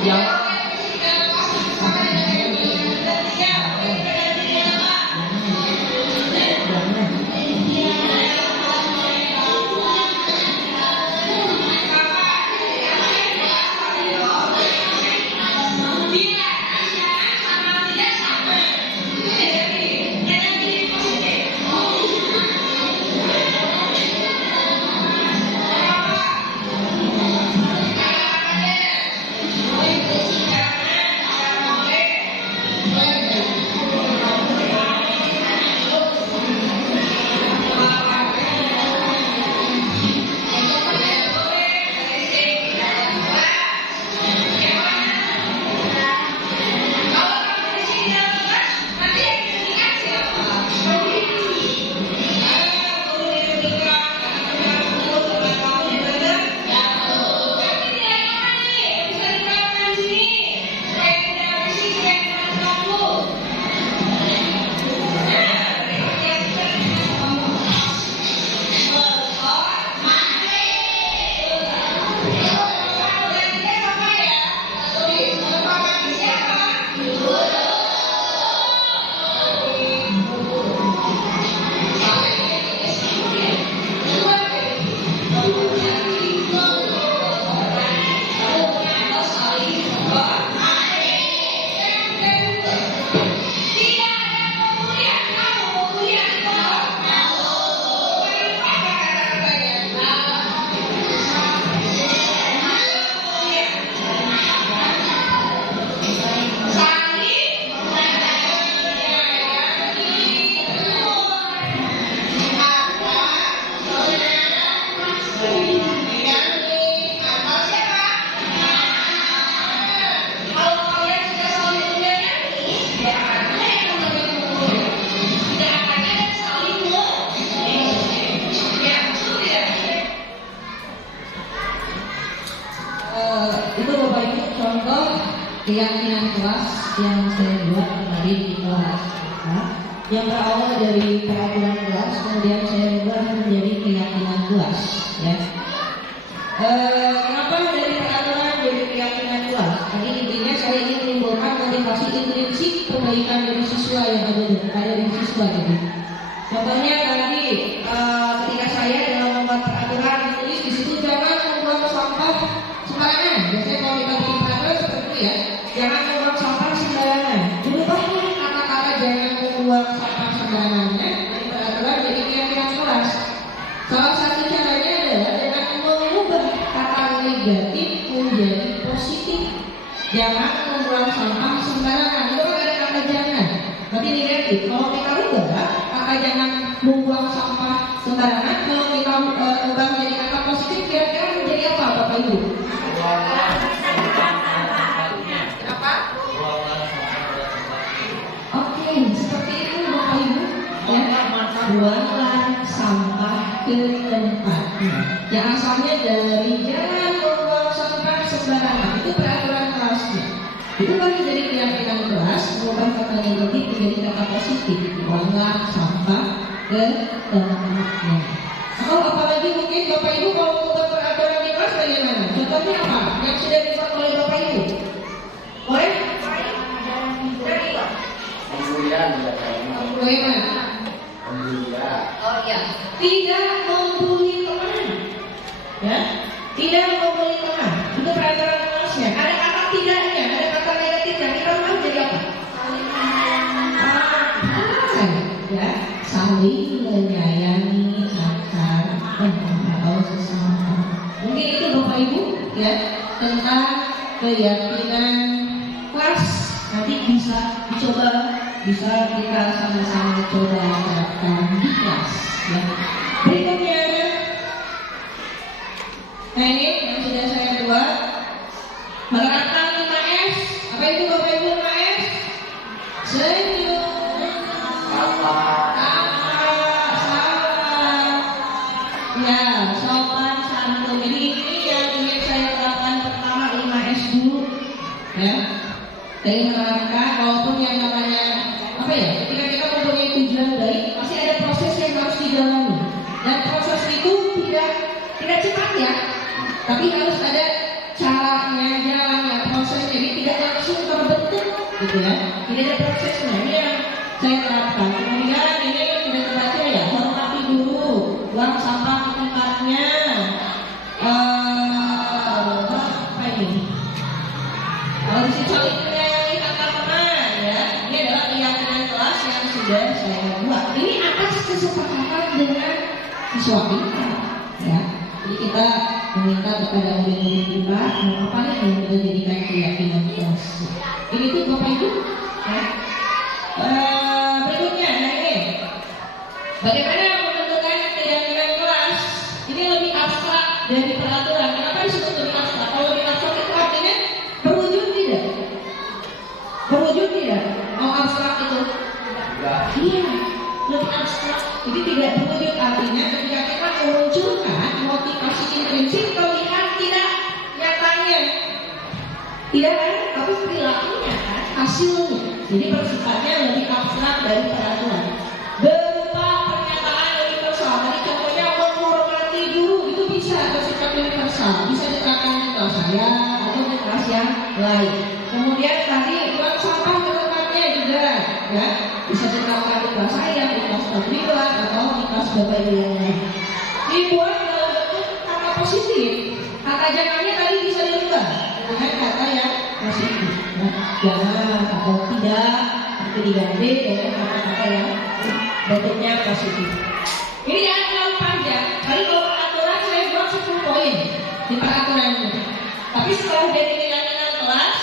Jawab. Itu Bapak Ibu contoh keyakinan kelas yang saya buat kemarin di kelas yang berawal dari peraturan kelas, kemudian saya ubah menjadi keyakinan kelas, ya. Kenapa dari peraturan jadi keyakinan kelas? Tadi intinya saya ingin menimbulkan motivasi intrinsik kebaikan dari siswa yang ada di siswa tadi. Contohnya tadi ketika saya dalam membuat peraturan ditulis di situ jangan membuang sampah sembarangan. Biasanya kalau kita bikin peraturan seperti itu ya, jangan membuang sampah sembarangan. Berubahlah kata-kata jangan membuang sampah sembarangannya dari peraturan jadi keyakinan kelas. Salah satu caranya adalah dengan mengubah kata negatif menjadi positif. Jangan membuang sampah sembarangan. Itu kan ada kata jangan, berarti negatif. Kalau kita ubah kata jangan membuang sampah sembarangan, kalau kita ubah menjadi kata positif, kira-kira menjadi apa, Bapak Ibu? Apa? Oke, seperti itu Bapak Ibu. Ya, buanglah sampah ke tempatnya. Yang asalnya dari jangan membuang sampah sembarangan, itu peraturan kelasnya. Itu kan menjadi keyakinan kelas, mengubah kata negatif menjadi kata positif. Buanglah sampah ke tempatnya. Atau apalagi mungkin Bapak Ibu kalau mengubah peraturan di kelas bagaimana? Contohnya apa? Yang sudah dibuat oleh Bapak Ibu? Boleh? Pembulian Bagaimana? pembulian Oh iya, tidak membuli teman, ya, tidak membuli teman. Itu peraturan kelasnya. Ada kata tidaknya, ada kata negatifnya. Kita mau jadi apa? Ya, saling menyayangi antar atau sesama. Mungkin itu Bapak Ibu, ya, tentang keyakinan kelas. Nanti bisa dicoba, bisa kita sama-sama coba terapkan di kelas, ya. Berikutnya, nah ini yang sudah saya buat menerapkan 5S. Apa itu Bapak Ibu 5S? Senyum, sabar, ya, sopan santun. Jadi ini yang ingin saya terapkan pertama 5S dulu, ya. Dari menerapkan walaupun yang namanya apa ya, ketika kita mempunyai tujuan baik pasti ada proses yang harus dijalani, dan proses itu tidak cepat ya, tapi harus ada caranya, jalannya, prosesnya. gitu ya. Ini ada prosesnya, ini yang saya terapkan. Kemudian ini sudah terbaca ya, hormati dulu, buang sampah di tempatnya. Apa ini? Kalau di sini saling menyayangi antar teman ya. Ini adalah keyakinan kelas yang sudah saya buat. Ini atas kesepakatan dengan siswa kita ya. Jadi kita meminta kepada murid-murid kita apa yang menjadikan keyakinan kelas. Ini tuh Bapak Ibu ya. Berikutnya ini bagaimana menentukan keyakinan kelas. Ini lebih abstrak dari peraturan. Kenapa disebut lebih abstrak? Kalau lebih abstrak itu artinya berwujud tidak? Berwujud tidak? Mau abstrak itu? Iya, lebih abstrak. Jadi tidak berwujud artinya ketika kita memunculkan motivasi intrinsik terlihat tidak nyatanya. Tidak kan? Tapi perilakunya kan, hasilnya. Jadi bersifatnya lebih abstrak dari peraturan. Berupa pernyataan universal. Tadi contohnya menghormati guru itu bisa bersifat universal. Bisa diterapkan di kelas saya atau di kelas yang lain. Kemudian tadi buang sampah ke tempatnya juga, ya bisa diterapkan di kelas saya, di kelas Fadlilah atau di kelas Bapak Ibu yang lain. Dibuat dalam bentuk kata positif. Kata jangannya tadi bisa dirubah dengan kata yang positif. Nah, jangan atau tidak itu diganti dengan kata-kata yang bentuknya positif. Ini jangan terlalu panjang. Tadi kalau peraturan saya buat 10 poin di peraturan ini. Tapi setelah jadi keyakinan kelas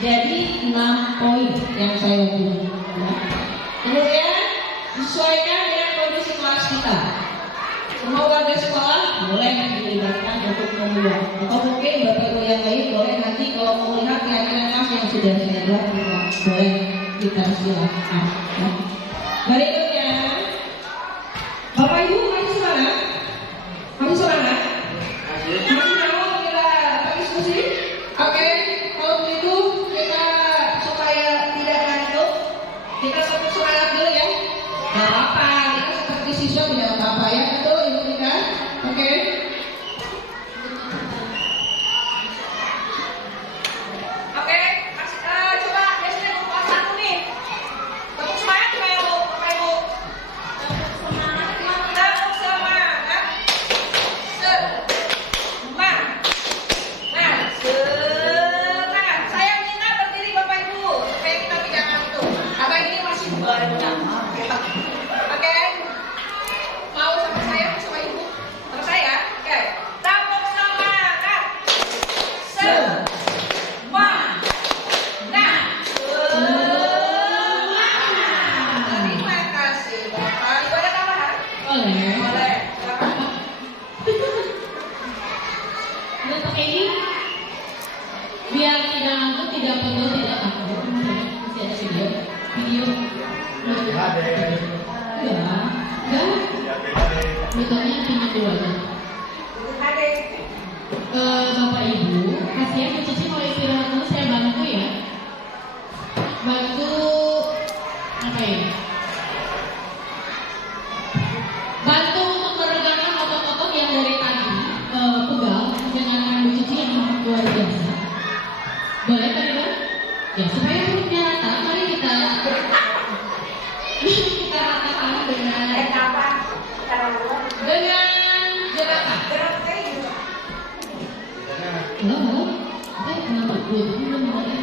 jadi 6 poin yang saya buat. Ya. Kemudian disesuaikan dengan kondisi kelas kita. Semua warga sekolah boleh dilibatkan untuk membuat, atau mungkin Bapak Ibu yang lain boleh nanti kalau mau melihat keyakinan kelas yang sudah saya buat boleh kita silakan. Ya. Berikutnya, Bapak Ibu masih semangat? Masih semangat? Masih mau kita diskusi? Oke, kalau begitu kita supaya tidak ngantuk, kita satu semangat dulu ya. Gak apa-apa, kita seperti siswa tidak apa-apa ya. Betul Ibu kita? Oke. Oke, coba biasanya kelompok 1 nih. Tepuk semangat gimana Bu? Bapak Ibu? Tepuk semangat. Semangat. Saya minta berdiri Bapak Ibu supaya kita tidak ngantuk. Karena ini masih baru nama. Oke. Mau sama saya, sama Ibu? Sama saya? Oke. Tepuk semangat. Semangat. Terima kasih Bapak. Ibu ada tambahan? Boleh. Boleh. Silakan. Udah pakai ini biar tidak ngantuk, tidak perlu, tidak takut. Masih ada video. Enggak. Betulnya cuma 2 aja. Ada. Bapak Ibu, kasihan Bu Cici mau istirahat dulu, saya bantu ya. Bantu apa ya? Bantu untuk meregangkan otot-otot yang dari tadi pegal dengan Bu Cici yang sangat luar biasa. Boleh Pak Ibu? Ya supaya perutnya rata, mari kita ratakan dengan apa? gerakan. Halo, saya kenapa belum mulai?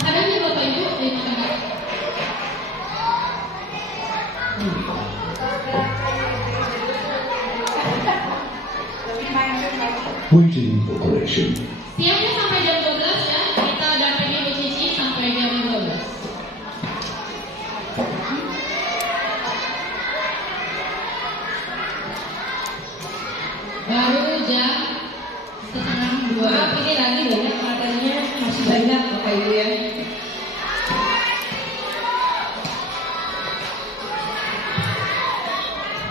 Makanya Bapak Ibu makan. Waiting for correction. Siapnya sampai jam 12 ya. Kita dampingi Bu Cici sampai jam 12. Baru jam 1:30. Ini lagi banyak materinya, masih banyak Bapak Ibu ya.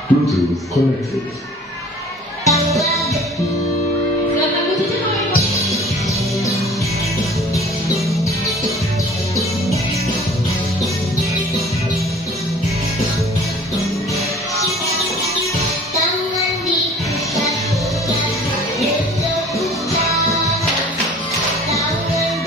Bluetooth connected. Silakan Bu Cici mau ikut. Tangan diputar-putar, tangan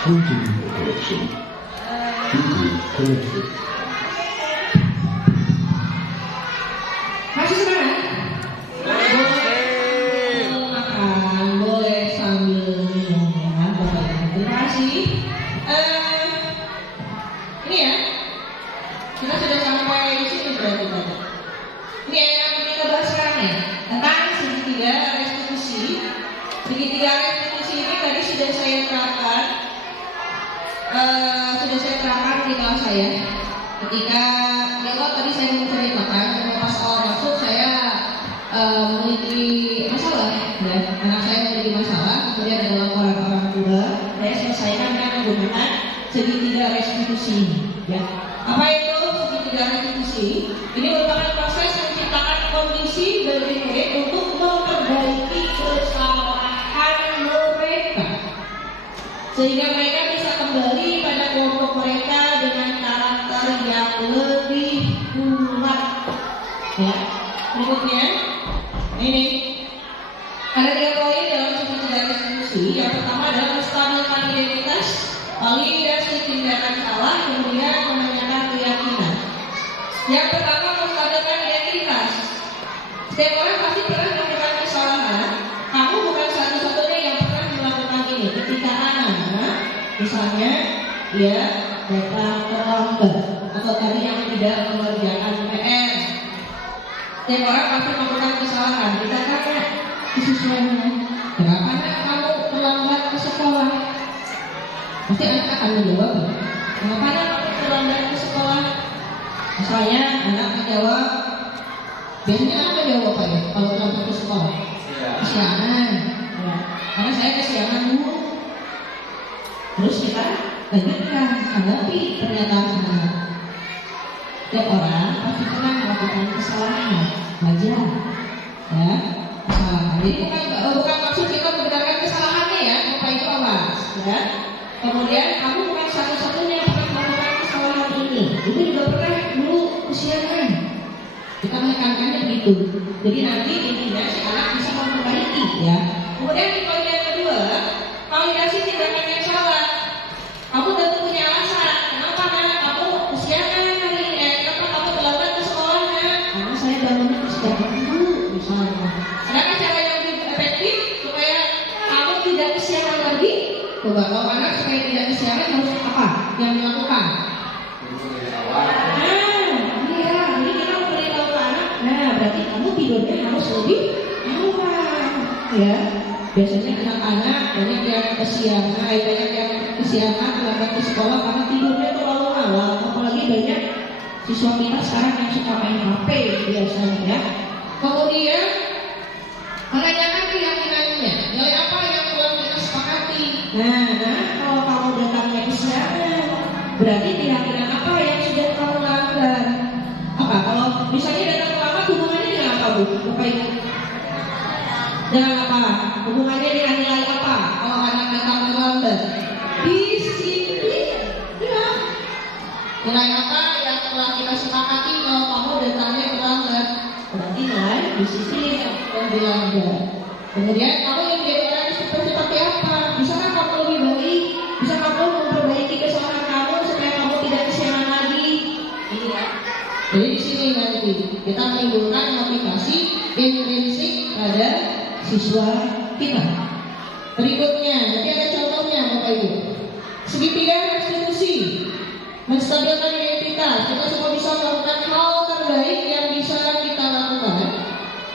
Continue correction. Continue correction. Masih semangat? Boleh makan, boleh sambil minum ya, Bapak Ibu. Terima kasih. Ini ya, kita sudah sampai di sini berarti tadi. Ini yang kita bahas sekarang ya, tentang segitiga restitusi. Segitiga restitusi ini tadi sudah saya terapkan, di kelas saya. Ketika ya Allah tadi saya menceritakan pas awal masuk saya memiliki masalah ya, anak saya memiliki masalah, kemudian ada laporan orang tua, saya selesaikan dengan menggunakan segitiga restitusi ya. Apa itu segitiga restitusi? Ini merupakan proses menciptakan kondisi bagi murid untuk memperbaiki kesalahan mereka sehingga mereka bisa kembali pada kelompok mereka dengan karakter yang lebih kuat ya. Berikutnya ini ada 3 poin dalam segitiga restitusi. Yang pertama adalah menstabilkan identitas, validasi tindakan salah, kemudian menanyakan keyakinan. Yang pertama menstabilkan identitas. Setiap orang pasti pernah melakukan kesalahan. Kamu bukan satu-satunya yang pernah melakukan ini. Ketika anak misalnya dia datang terlambat atau tadi yang tidak mengerjakan PR, setiap orang pasti melakukan kesalahan. Kita tanya siswanya, kenapa nak kamu terlambat ke sekolah? Pasti anak akan menjawab, kenapa nak kamu terlambat ke sekolah? Misalnya anak menjawab, biasanya anak menjawab apa ya kalau terlambat ke sekolah? Kesiangan ya. Karena saya kesiangan dulu. Terus kita lanjutkan hadapi pernyataan anak. Setiap orang pasti pernah melakukan kesalahan, wajar ya, kesalahan. Jadi bukan maksud kita membenarkan kesalahannya ya, Bapak Ibu awas ya. Kemudian kamu bukan satu-satunya yang pernah melakukan kesalahan ini. Itu juga pernah dulu kesiangan. Kita menekankannya begitu. Jadi nanti intinya si anak bisa memperbaiki ya. Kemudian di poin yang kedua, validasi tindakan yang salah. Kamu tentu punya alasan. Kenapa nak kamu kesiangan hari ini? Kenapa kamu terlambat ke sekolahnya? Karena saya bangunnya kesiangan dulu misalnya. Adakah cara yang lebih efektif supaya kamu tidak kesiangan lagi? Coba kalau anak supaya tidak kesiangan harus apa yang dilakukan? Berarti kamu tidurnya harus lebih awal ya. Biasanya anak-anak banyak yang kesiangan berangkat ke sekolah karena tidurnya terlalu awal. Apalagi banyak siswa kita sekarang yang suka main HP biasanya ya. Kemudian menanyakan keyakinannya, nilai apa yang telah kita sepakati. Kalau kamu datangnya kesiangan, berarti keyakinan apa yang sudah kamu langgar? Apa kalau misalnya datang terlambat, hubungannya dengan apa Bu? Bapak Ibu? Dengan apa? Hubungannya dengan nilai apa? Kalau anak datang terlambat? Disiplin. Ya. Nilai apa yang telah kita sepakati kalau kamu datangnya terlambat? Berarti nilai disiplin yang dilanggar. Kemudian kamu yang menjadi orang yang seperti apa? Bisakah kamu lebih baik? Bisa kamu memperbaiki kesalahan kamu supaya kamu tidak kesiangan lagi? Ini ya. Jadi di sini nanti kita menimbulkan motivasi intrinsik pada siswa kita. Berikutnya, nanti ada contohnya Bapak Ibu. Segitiga restitusi, menstabilkan identitas. Kita semua bisa melakukan hal terbaik yang bisa kita lakukan.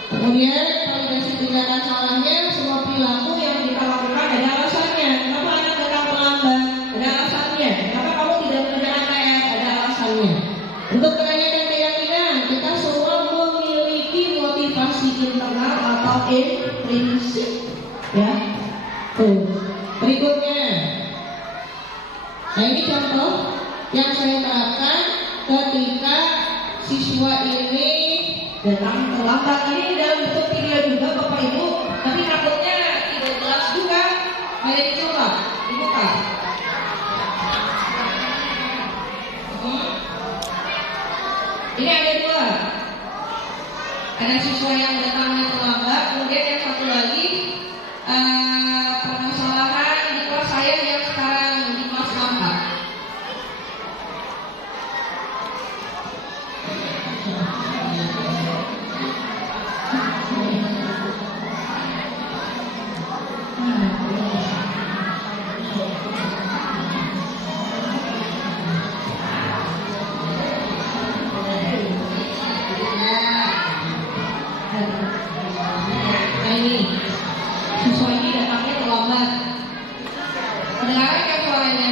Kemudian validasi tindakan salahnya, semua perilaku yang kita lakukan ada alasannya. Kenapa anak datang terlambat? Ada alasannya. Kenapa kamu tidak mengerjakan PR? Ada alasannya. Untuk menanyakan keyakinan, kita semua memiliki motivasi internal atau intrinsik ya. Berikutnya, nah ini contoh yang saya terapkan ketika siswa ini datang terlambat. Ini dalam bentuk video juga Bapak Ibu, tapi takutnya tidak jelas juga. Mari dicoba dibuka. Ini ada 2. Ada siswa yang datangnya terlambat, kemudian yang satu lagi permasalahan di kelas saya yang sekarang di Nah ini siswa ini datangnya terlambat. Kedengaran kan suaranya?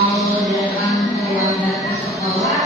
Kalau datang terlambat ke sekolah,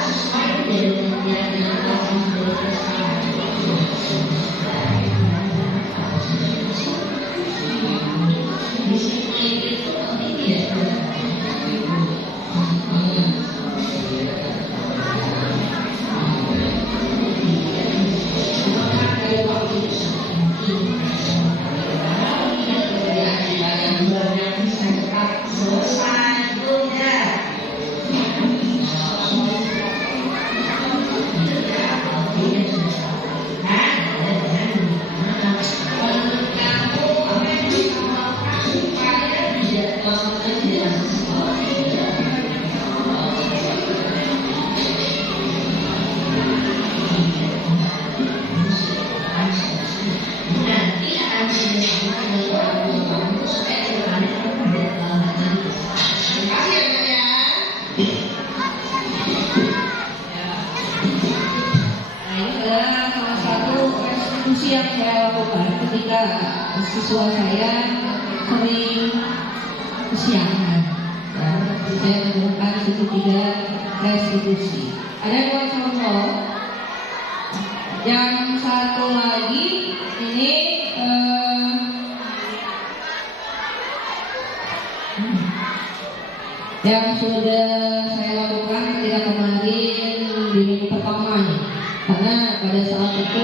yang saya lakukan ketika siswa saya sering kesiangan. Saya menemukan situ 3 restitusi. Ada 2 contoh. Yang satu lagi ini yang sudah saya lakukan ketika kemarin di minggu pertama nih. Karena pada saat itu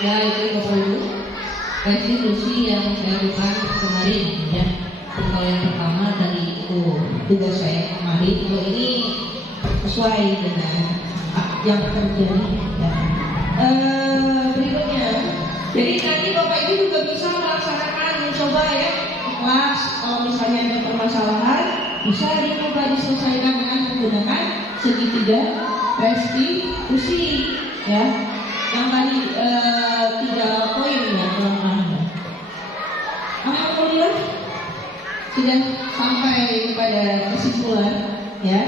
Ya itu Bapak Ibu, restitusi yang saya lakukan kemarin ya. Kalau yang pertama tadi itu tugas saya kemarin, ini sesuai dengan yang terjadi ya. Berikutnya, jadi nanti Bapak Ibu juga bisa melaksanakan mencoba ya kelas. Kalau misalnya ada permasalahan bisa dicoba diselesaikan dengan menggunakan segitiga restitusi ya. Yang tadi 3 poin ya kelemahannya. Alhamdulillah sudah sampai kepada kesimpulan ya.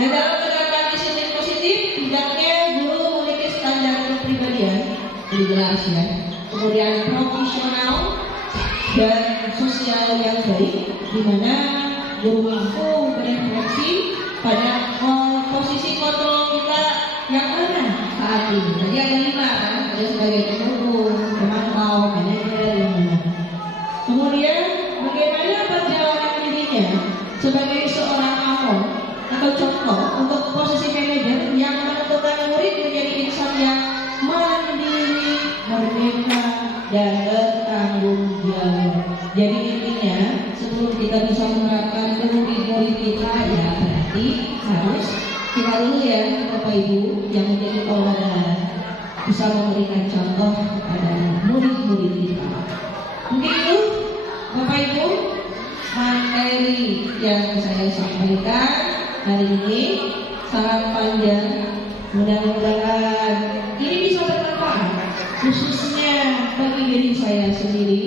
Dan dalam menerapkan disiplin positif, tidaknya guru memiliki standar kepribadian lebih jelas ya. Kemudian profesional dan sosial yang baik, di mana guru mampu berefleksi pada posisi kontrol kita yang mana saat ini. Tadi ada 5 kan, ada sebagai guru, pemantau, manajer yang mana. Kemudian bagaimana perjalanan dirinya sebagai seorang amon atau contoh untuk posisi manajer yang menentukan murid menjadi insan yang mandiri, merdeka, dan bertanggung jawab. Jadi intinya sebelum kita bisa menerapkan ke murid-murid kita ya berarti harus kita dulu ya Bapak Ibu yang menjadi tauladan bisa memberikan contoh kepada murid-murid kita. Mungkin itu Bapak Ibu materi yang saya sampaikan hari ini sangat panjang. Mudah-mudahan ini bisa bermanfaat khususnya bagi diri saya sendiri,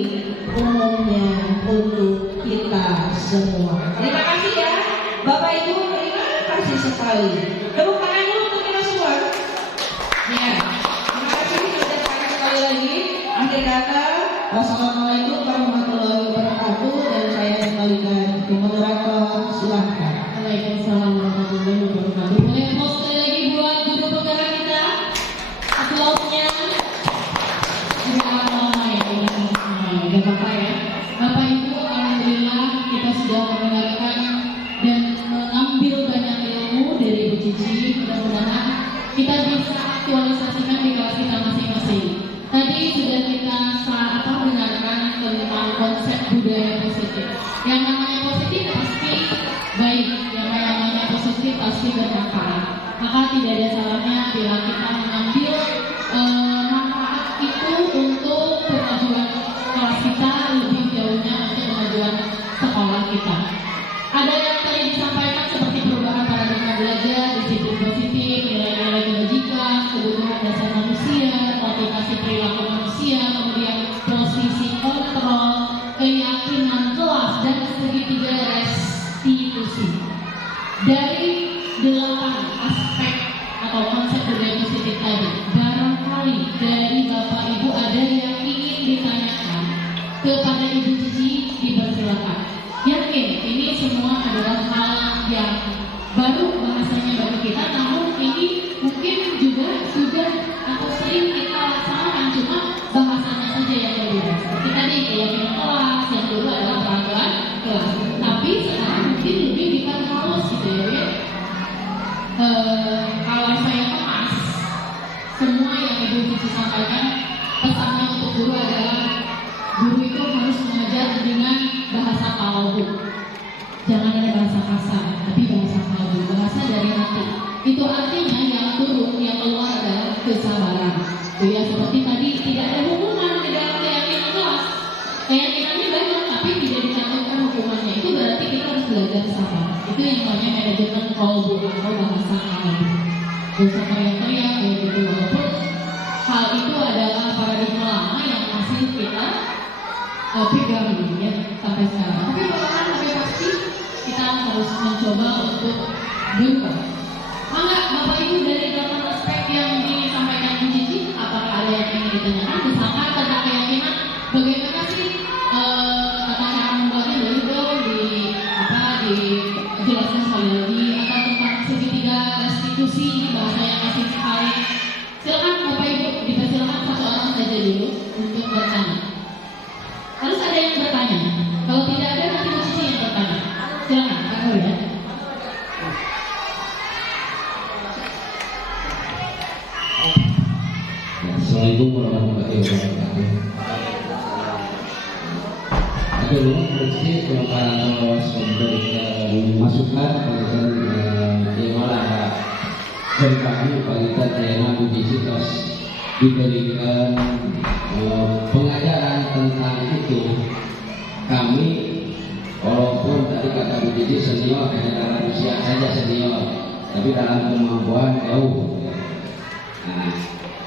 umumnya untuk kita semua. Terima kasih ya Bapak Ibu, terima kasih sekali. Tepuk tangan dulu untuk kita semua. Ya, terima kasih sekali lagi. Akhir kata, wassalamualaikum warahmatullahi wabarakatuh, dan saya kembalikan ke moderator. Silahkan. Waalaikumsalam warahmatullahi wabarakatuh. Boleh host sekali lagi buat guru penggerak kita. Aplausnya. Gak apa-apa ya. Bapak Ibu, alhamdulillah kita sudah mendengarkan dan mengambil banyak ilmu dari Bu Cici. Mudah-mudahan kita bisa aktualisasikan di kelas kita masing-masing. Tadi sudah kita dengarkan tentang konsep budaya positif. Yang namanya positif pasti baik, yang namanya positif pasti bermanfaat. Maka tidak ada salahnya bila kita mengambil manfaat itu untuk kemajuan kelas kita, lebih jauhnya untuk kemajuan sekolah kita. Ada yang tadi disampaikan seperti perubahan paradigma belajar, disiplin positif, nilai-nilai kebajikan, kebutuhan dasar manusia, motivasi perilaku manusia, kemudian posisi kontrol, keyakinan kelas, dan segitiga restitusi. Dari 8 aspek atau konsep budaya positif tadi, barangkali dari Bapak Ibu ada yang ingin ditanyakan kepada Ibu Cici, dipersilakan. Yakin ini semua adalah hal yang baru, bahasanya bagi kita, namun ini mungkin juga sudah atau sering kita laksanakan, cuma bahasanya saja yang berbeda. Seperti tadi keyakinan kelas, yang dulu adalah peraturan kelas, tapi sekarang mungkin lebih diperhalus gitu ya. Kalau saya kemas semua yang Ibu Cici sampaikan, pesannya untuk guru adalah guru itu harus mengajar dengan bahasa kalbu. Jangan ada bahasa kasar, tapi bahasa kalbu, bahasa dari hati. Itu artinya yang turun, yang keluar adalah kesabaran. Ya seperti tadi, tidak ada hubungan di dalam keyakinan kelas. Keyakinannya banyak, tapi tidak dicantumkan hukumannya. Itu berarti kita harus belajar sabar. Itu yang namanya manajemen kalbu atau bahasa kalbu. Dosa teriak-teriak ya gitu. Walaupun hal itu adalah paradigma lama yang masih kita pegang ya sampai sekarang. Tapi bakalan lebih pasti kita harus mencoba untuk berubah. Maka Bapak Ibu dari 8 aspek yang disampaikan Bu Cici, apakah ada yang ingin ditanyakan? Misalkan tentang keyakinan, bagaimana sih tata cara membuatnya, boleh dong dijelaskan sekali lagi, atau tentang segitiga restitusi, bahasa yang asing sekali. Silakan Bapak Ibu, dipersilakan satu orang saja dulu untuk bertanya. Harus ada yang bertanya. Kalau tidak ada, nanti Bu Cici yang bertanya. Silakan, Kak ya. Assalamualaikum Assalamualaikum warahmatullahi wabarakatuh. Ada rumah bersih kalau sumber masukan yang malah dari kami panitia Tayana Budijitos diberikan pengajaran tentang itu. Kami walaupun tadi kata Budiji senior hanya dalam usia saja senior, tapi dalam kemampuan jauh. Nah,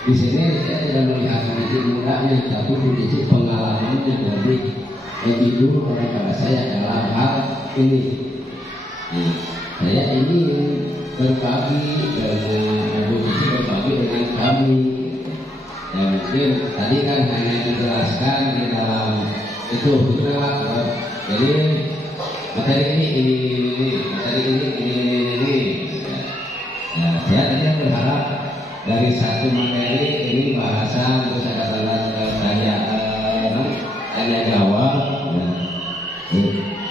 di sini saya tidak melihat Budiji mudanya, tapi Budiji pengalamannya lebih dulu daripada saya dalam hal ini. Nah, saya ingin berbagi dengan Budiji, berbagi dengan kami. Ya mungkin tadi kan hanya dijelaskan di dalam itu juga. Jadi materi ini, materi ini. Ya, saya tadi berharap dari satu materi ini bahasa terus ada tanya jawab. Ya.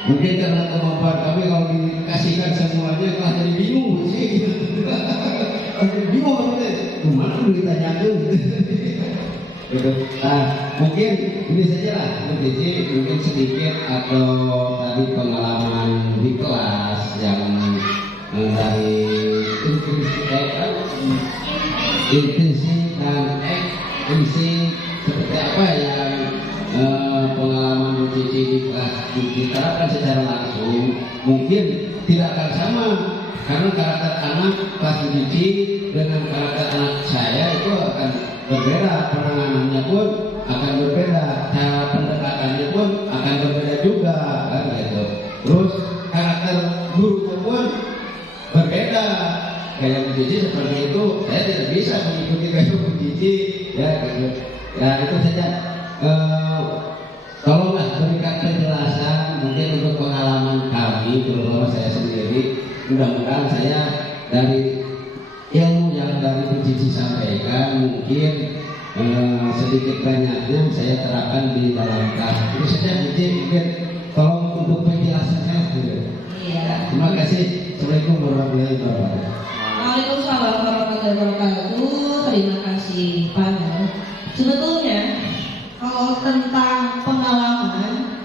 Mungkin karena kemampuan kami kalau dikasihkan semuanya kelas jadi bingung sih. Bingung betul. Gimana ditanyakan? Nah, mungkin ini saja lah, mungkin sedikit atau tadi pengalaman di kelas yang dari intensif dan ekstensif seperti apa yang pengalaman Budiji di kelas diterapkan secara langsung mungkin tidak akan sama karena karakter anak kelas Budiji dengan karakter anak saya itu akan berbeda, penanganannya pun akan berbeda, cara pendekatannya pun akan berbeda juga kan gitu. Terus karakter gurunya pun berbeda. Kayak Budiji seperti itu saya tidak bisa mengikuti kayak Budiji ya gitu. Ya itu saja. Tolonglah berikan penjelasan mungkin untuk pengalaman kami, terutama saya sendiri. Mudah-mudahan saya dari ilmu yang dari Budiji sampaikan mungkin sedikit banyaknya saya terapkan di dalam kelas. Itu saja Budiji, mungkin tolong untuk penjelasannya. Iya. Terima kasih. Assalamualaikum warahmatullahi wabarakatuh. Waalaikumsalam warahmatullahi wabarakatuh. Terima kasih Pak Nur. Sebetulnya kalau tentang pengalaman,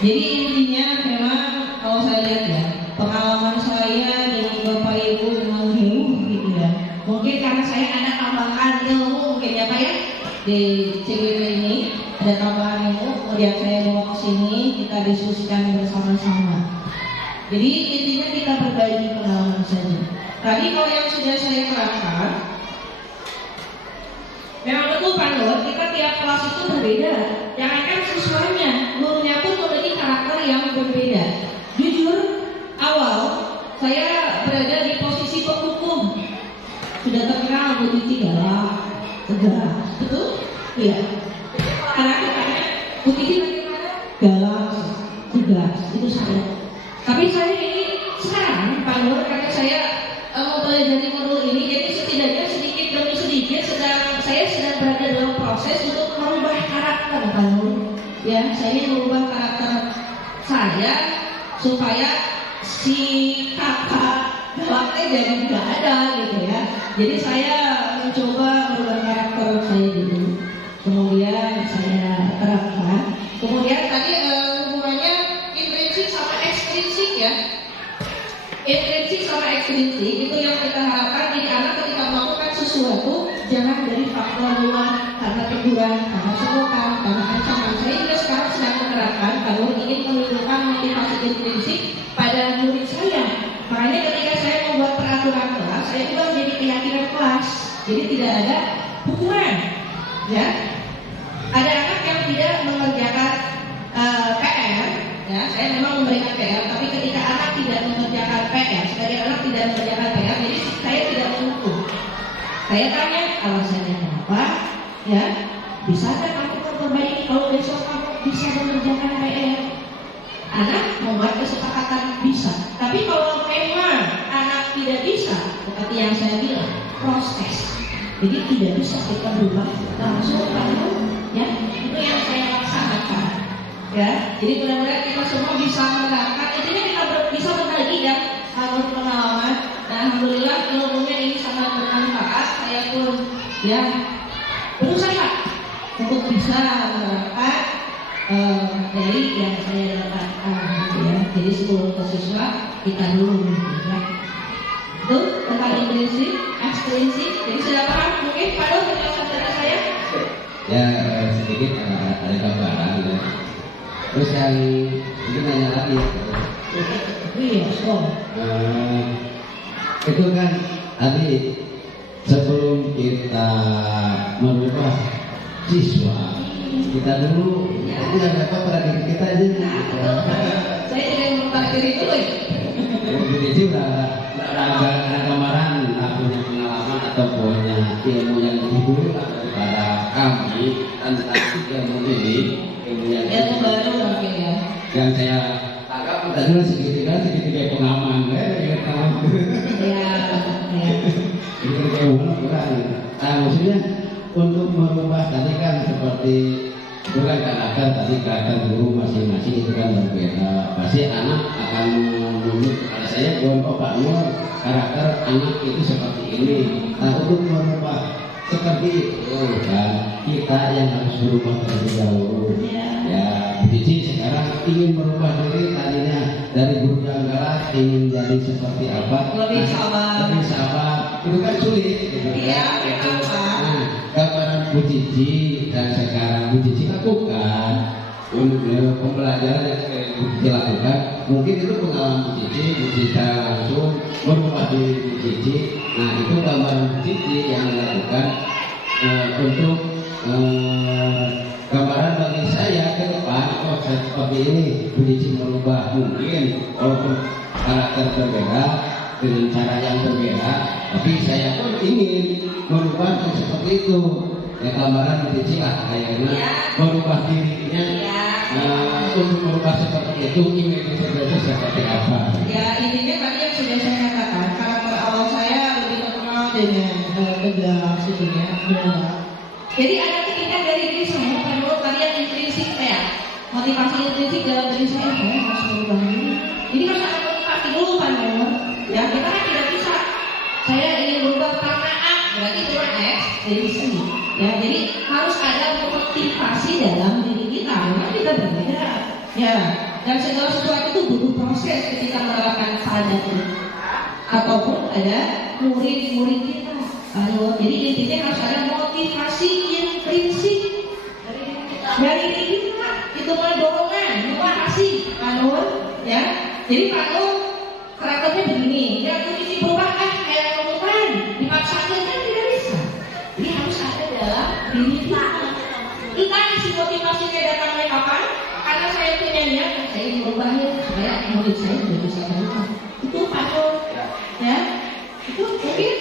jadi intinya memang kalau saya lihat ya, pengalaman saya dengan Bapak Ibu memang gitu ya. Mungkin karena saya ada tambahan ilmu mungkin ya Pak ya di CGP ini ada tambahan ilmu, kemudian saya bawa ke sini kita diskusikan bersama-sama. Jadi intinya kita berbagi pengalaman saja. Tadi kalau yang sudah saya terangkan, memang betul Pak Nur, kita tiap kelas itu berbeda. Jangankan siswanya, gurunya pun memiliki karakter yang berbeda. Jujur, awal saya berada di posisi penghukum. Sudah terkenal Budiji galak, tegas, betul? Iya. Karakternya Budiji bagaimana? Galak, tegas, itu saya. Tapi saya ini sekarang Pak Nur, karena saya mau belajar modul ini, jadi setidaknya sedikit demi sedikit saya sedang berada dalam proses untuk merubah karakter Pak Nur. Ya, saya ingin merubah karakter saya supaya si kakak galaknya jadi tidak ada gitu ya. Jadi saya mencoba merubah karakter saya dulu, kemudian saya terapkan. Kemudian tadi hubungannya intrinsik sama ekstrinsik ya. Intrinsik sama ekstrinsik itu yang kita harapkan. Jadi anak ketika melakukan sesuatu jangan dari faktor luar, karena teguran, karena sokokan, karena ancaman. Saya juga sekarang sedang menerapkan kalau ingin menunjukkan motivasi intrinsik pada murid saya. Makanya ketika saya membuat peraturan kelas, saya ubah menjadi keyakinan kelas. Jadi tidak ada hukuman, ya. Ada anak yang tidak mengerjakan PR, ya. Saya memang memberikan PR, tapi ketika anak tidak mengerjakan PR, sebagai anak tidak mengerjakan PR, jadi saya tidak menghukum. Saya tanya alasannya kenapa, ya. Bisakah kamu memperbaiki kalau besok kamu bisa mengerjakan PR? Anak membuat kesepakatan bisa. Tapi kalau memang anak tidak bisa, seperti yang saya bilang, proses. Jadi tidak bisa kita berubah langsung lalu, ya. Itu yang saya laksanakan, ya. Jadi mudah-mudahan kita semua bisa menerapkan. Intinya kita bisa berbagi ya, menurut pengalaman. Dan alhamdulillah ilmunya ini sangat bermanfaat. saya pun ya berusaha untuk bisa menerapkan materi yang saya dapatkan gitu ya. Jadi sebelum ke siswa kita dulu gitu ya. Itu tentang intrinsik, ekstrinsik. Jadi sudah paham mungkin pada penjelasan dari saya? Ya sedikit ada gambaran ya. Terus yang mungkin nanya lagi ya. Iya, so. Itu kan tadi sebelum kita merubah siswa, kita dulu itu yang dapat pada diri kita aja. Saya tidak merubah diri dulu ya. Jadi juga ada gambaran, punya pengalaman atau punya ilmu yang lebih dulu daripada kami tentang ilmu ini, ilmu yang baru mungkin ya. yang saya tangkap tadi segitiga pengalaman ya. Ya. Itu kayak kurang. Maksudnya untuk merubah tadi kan seperti itu kan karakter tadi karakter guru masing-masing itu kan berbeda. Pasti anak akan menunjuk kepada saya bahwa Pak Nur karakter anak itu seperti ini. Nah untuk merubah seperti itu kan kita yang harus berubah terlebih dahulu. Ya, jadi sekarang ingin merubah diri tadinya dari guru yang galak ingin jadi seperti apa? Lebih sabar. Lebih sabar. Itu kan sulit. Gitu, Iya, kan? apa? Nah, gambaran Bu Cici dan sekarang Bu Cici lakukan untuk pembelajaran yang Bu Cici lakukan, mungkin itu pengalaman Bu Cici langsung merubah diri Bu Cici. Nah, itu gambaran Bu Cici yang dilakukan untuk gambaran bagi saya ke depan. Oh, seperti ini Bu Cici merubah mungkin walaupun karakter berbeda dengan cara yang berbeda, tapi saya pun ingin merubah seperti itu. Ya gambaran Bu Cici lah kayaknya merubah dirinya untuk merubah seperti itu ingin itu seperti apa? Ya intinya tadi yang sudah saya katakan, karakter awal saya lebih terkenal dengan tegas gitu ya, benar. Jadi ada keinginan dari diri saya, menurut kalian intrinsik saya, motivasi intrinsik dalam diri saya harus merubah diri. Jadi harus ada motivasi dulu kan, ya kita kan tidak bisa. Saya ingin berubah karena A, berarti itu X dari sini. Ya, jadi harus ada motivasi dalam diri kita, memang kita berbeda. Ya, dan segala sesuatu itu butuh proses ketika menerapkan sahadat itu. Ataupun ada murid-murid kita. Jadi intinya harus ada motivasi intrinsik dari diri kita. Itu dorongan, motivasi, Pak Nur. Ya, jadi Pak Nur karakternya begini. Ya, itu isi berubah kayak teman dipaksakan kan tidak bisa. Jadi harus ada dalam diri kita. Kita isi motivasinya datangnya kapan? Karena saya punya niat, saya ingin berubah supaya murid saya juga bisa berubah. Itu Pak Nur. Ya, itu mungkin.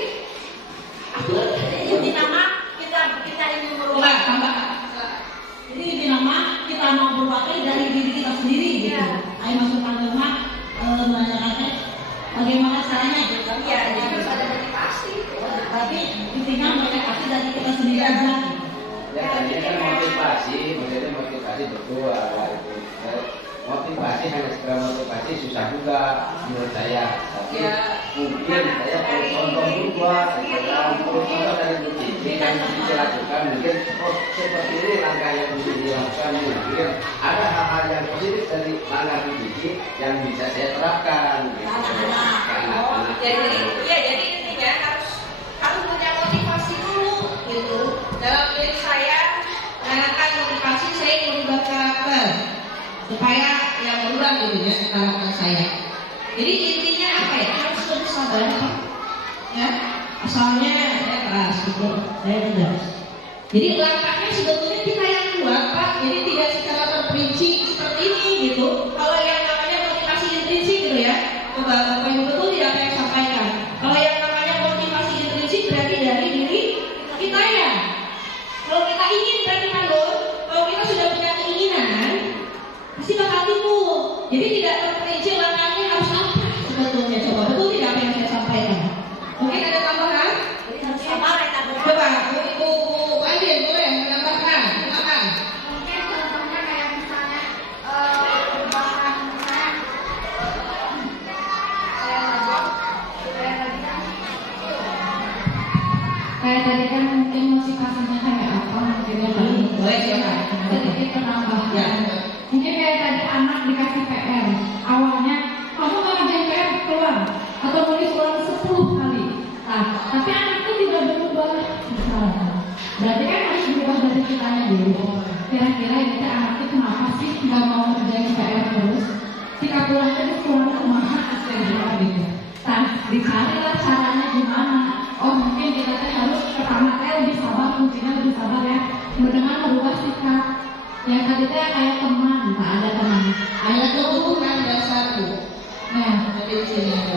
Inti nama kita ingin merubah. Tambah. Jadi inti nama kita mau berubah dari diri kita sendiri gitu. Ayo masukkan tema menanyakan bagaimana caranya gitu. Iya, jadi harus ada motivasi. Tapi intinya motivasi dari kita sendiri aja. Ya tadi kan motivasi, maksudnya motivasi berdua itu. Motivasi hanya sekedar motivasi susah juga menurut saya. Tapi mungkin saya perlu contoh juga, perlu contoh dari Bu Cici yang bisa lakukan. Mungkin seperti ini langkah yang bisa dilakukan. Mungkin ada hal-hal yang positif dari langkah Bu Cici yang bisa saya terapkan. Jadi intinya harus punya motivasi dulu gitu. Dalam diri saya menanamkan motivasi, saya ingin merubah karakter supaya yang merubah gitu ya karakter saya. Jadi intinya apa ya? Harus lebih sabar, ya. Asalnya saya keras gitu, saya tegas. Jadi langkahnya sebetulnya kita yang buat, Pak. Jadi tidak secara terperinci seperti ini gitu. Kalau yang namanya motivasi intrinsik gitu ya, Bapak Ibu betul tidak apa yang sampaikan. Kalau yang namanya motivasi intrinsik berarti dari diri kita ya. Kalau kita ingin berarti kalau kita sudah punya keinginan, pasti bakal timbul. Jadi tidak terperinci langkahnya harus apa sebetulnya. Coba betul tidak apa yang saya sampaikan? Mungkin ada tambahan? Jadi harus sabar ya. Coba Bu Adin boleh menambahkan. kayak tadi kan mungkin motivasinya kayak apa mungkin ya tadi. Boleh silakan. Sedikit penambah. Ya. Mungkin kayak tadi anak dikasih PR. Awalnya kamu nggak ngerjain PR keluar atau nulis ulang 10 kali. Nah, tapi anak itu tidak berubah. Misalnya. Berarti kan harus berubah dari kitanya dulu. Kira-kira ini anak itu kenapa sih nggak mau ngerjain PR terus? Jika pulangnya itu pulang kemana gitu. Nah, dicarilah caranya gimana. Oh mungkin kita harus pertama lebih sabar, kuncinya lebih sabar ya. Dengan merubah sikap. Ya tadi kayak teman, tak ada teman. Ayat itu kan dasar tuh. Nah, Jadi di sini ada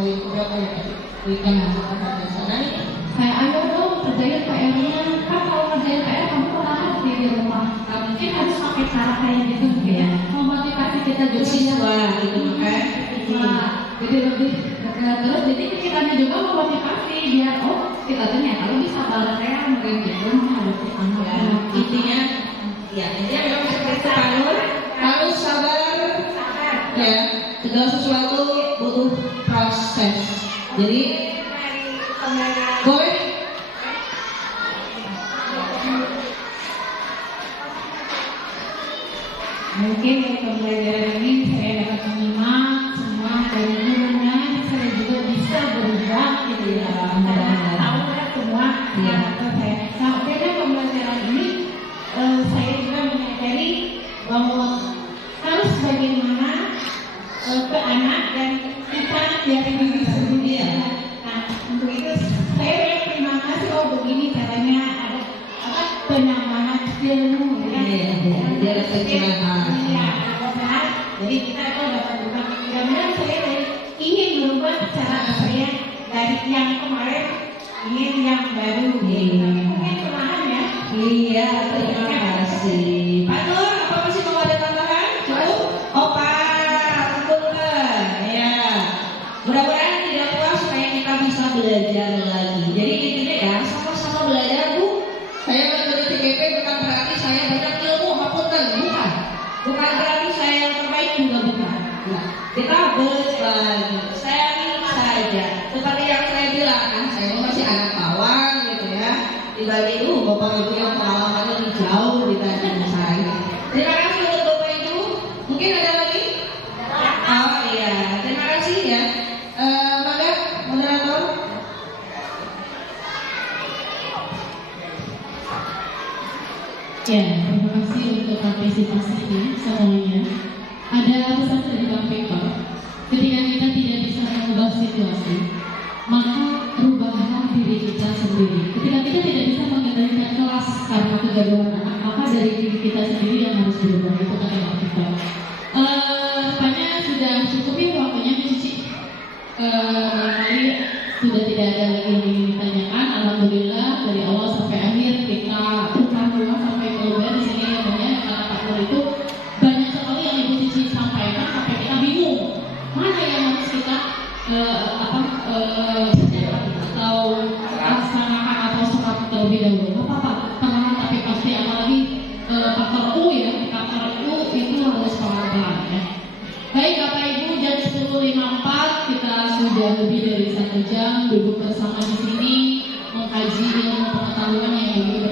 poin berapa ya? Berikan kata dasar. Nah ini kayak ayo dong kerjain PR-nya. Kan kalau kerjain PR kamu pernah di rumah. Nah, mungkin harus pakai cara kayak gitu mungkin ya. Memotivasi kita juga. siswa gitu kan. Nah, jadi lebih terus jadi kitanya juga memotivasi biar kita ternyata lebih sabar kayak mungkin gitu menghadapi anak. Intinya memang seperti itu harus sabar. Ya, segala sesuatu butuh proses. Jadi boleh. Mungkin dari pembelajaran ini saya dapat menyimak semua dari gurunya, saya juga bisa berubah gitu ya. Tahu kan semua yang saya. Nah, dengan pembelajaran ini saya juga menyadari bahwa harus bagaimana ke anak dan kita dari diri sendiri ya. Nah, untuk itu saya terima kasih. Begini caranya ada penambahan ilmu ya. Dia pencerahan. Jadi kita itu dapat berubah. Mudah-mudahan saya ingin berubah cara saya dari yang kemarin ingin yang baru. Mungkin perlahan ya. Iya, terima kasih. Pak Nur, apa masih mau ada tambahan? Cukup? Opa, alhamdulillah. Ya. Mudah-mudahan tidak puas supaya kita bisa belajar lagi. Jadi intinya ya, sama-sama belajar Bu. Saya betul TGP bukan berarti saya banyak ilmu apapun, bukan. Bukan berarti saya yang terbaik juga bukan. Nah, kita berbagi, sharing saja. Seperti yang saya bilang kan, saya masih anak bawang gitu ya. Dibanding itu bapak ibu yang pengalamannya lebih jauh dibanding saya. Terima kasih untuk bapak ibu. Mungkin ada lagi? Oh iya, terima kasih ya. Maka moderator. Ya, terima kasih untuk partisipasinya semuanya. Ada pesan dari KPK. Ketika kita tidak bisa mengubah situasi, maka rubahlah diri kita sendiri. Ketika kita tidak bisa mengendalikan kelas karena kegaduhan anak, maka dari diri kita sendiri yang harus berubah. Itu kata KPK. Rupanya sudah cukup ya waktunya Cici. Barangkali sudah tidak ada lagi yang ingin ditanyakan. Alhamdulillah dari awal sampai akhir kita rumah sampai keluar di sini katanya kata Pak Nur itu banyak sekali yang Ibu Cici sampaikan sampai kita bingung mana yang harus kita atau laksanakan atau serap terlebih dahulu. Apa perlahan tapi pasti apalagi faktor U ya, faktor U itu harus pelan-pelan ya. Baik Bapak Ibu, jam 10.54 kita sudah lebih dari 1 jam duduk bersama di sini mengkaji ilmu pengetahuan yang begitu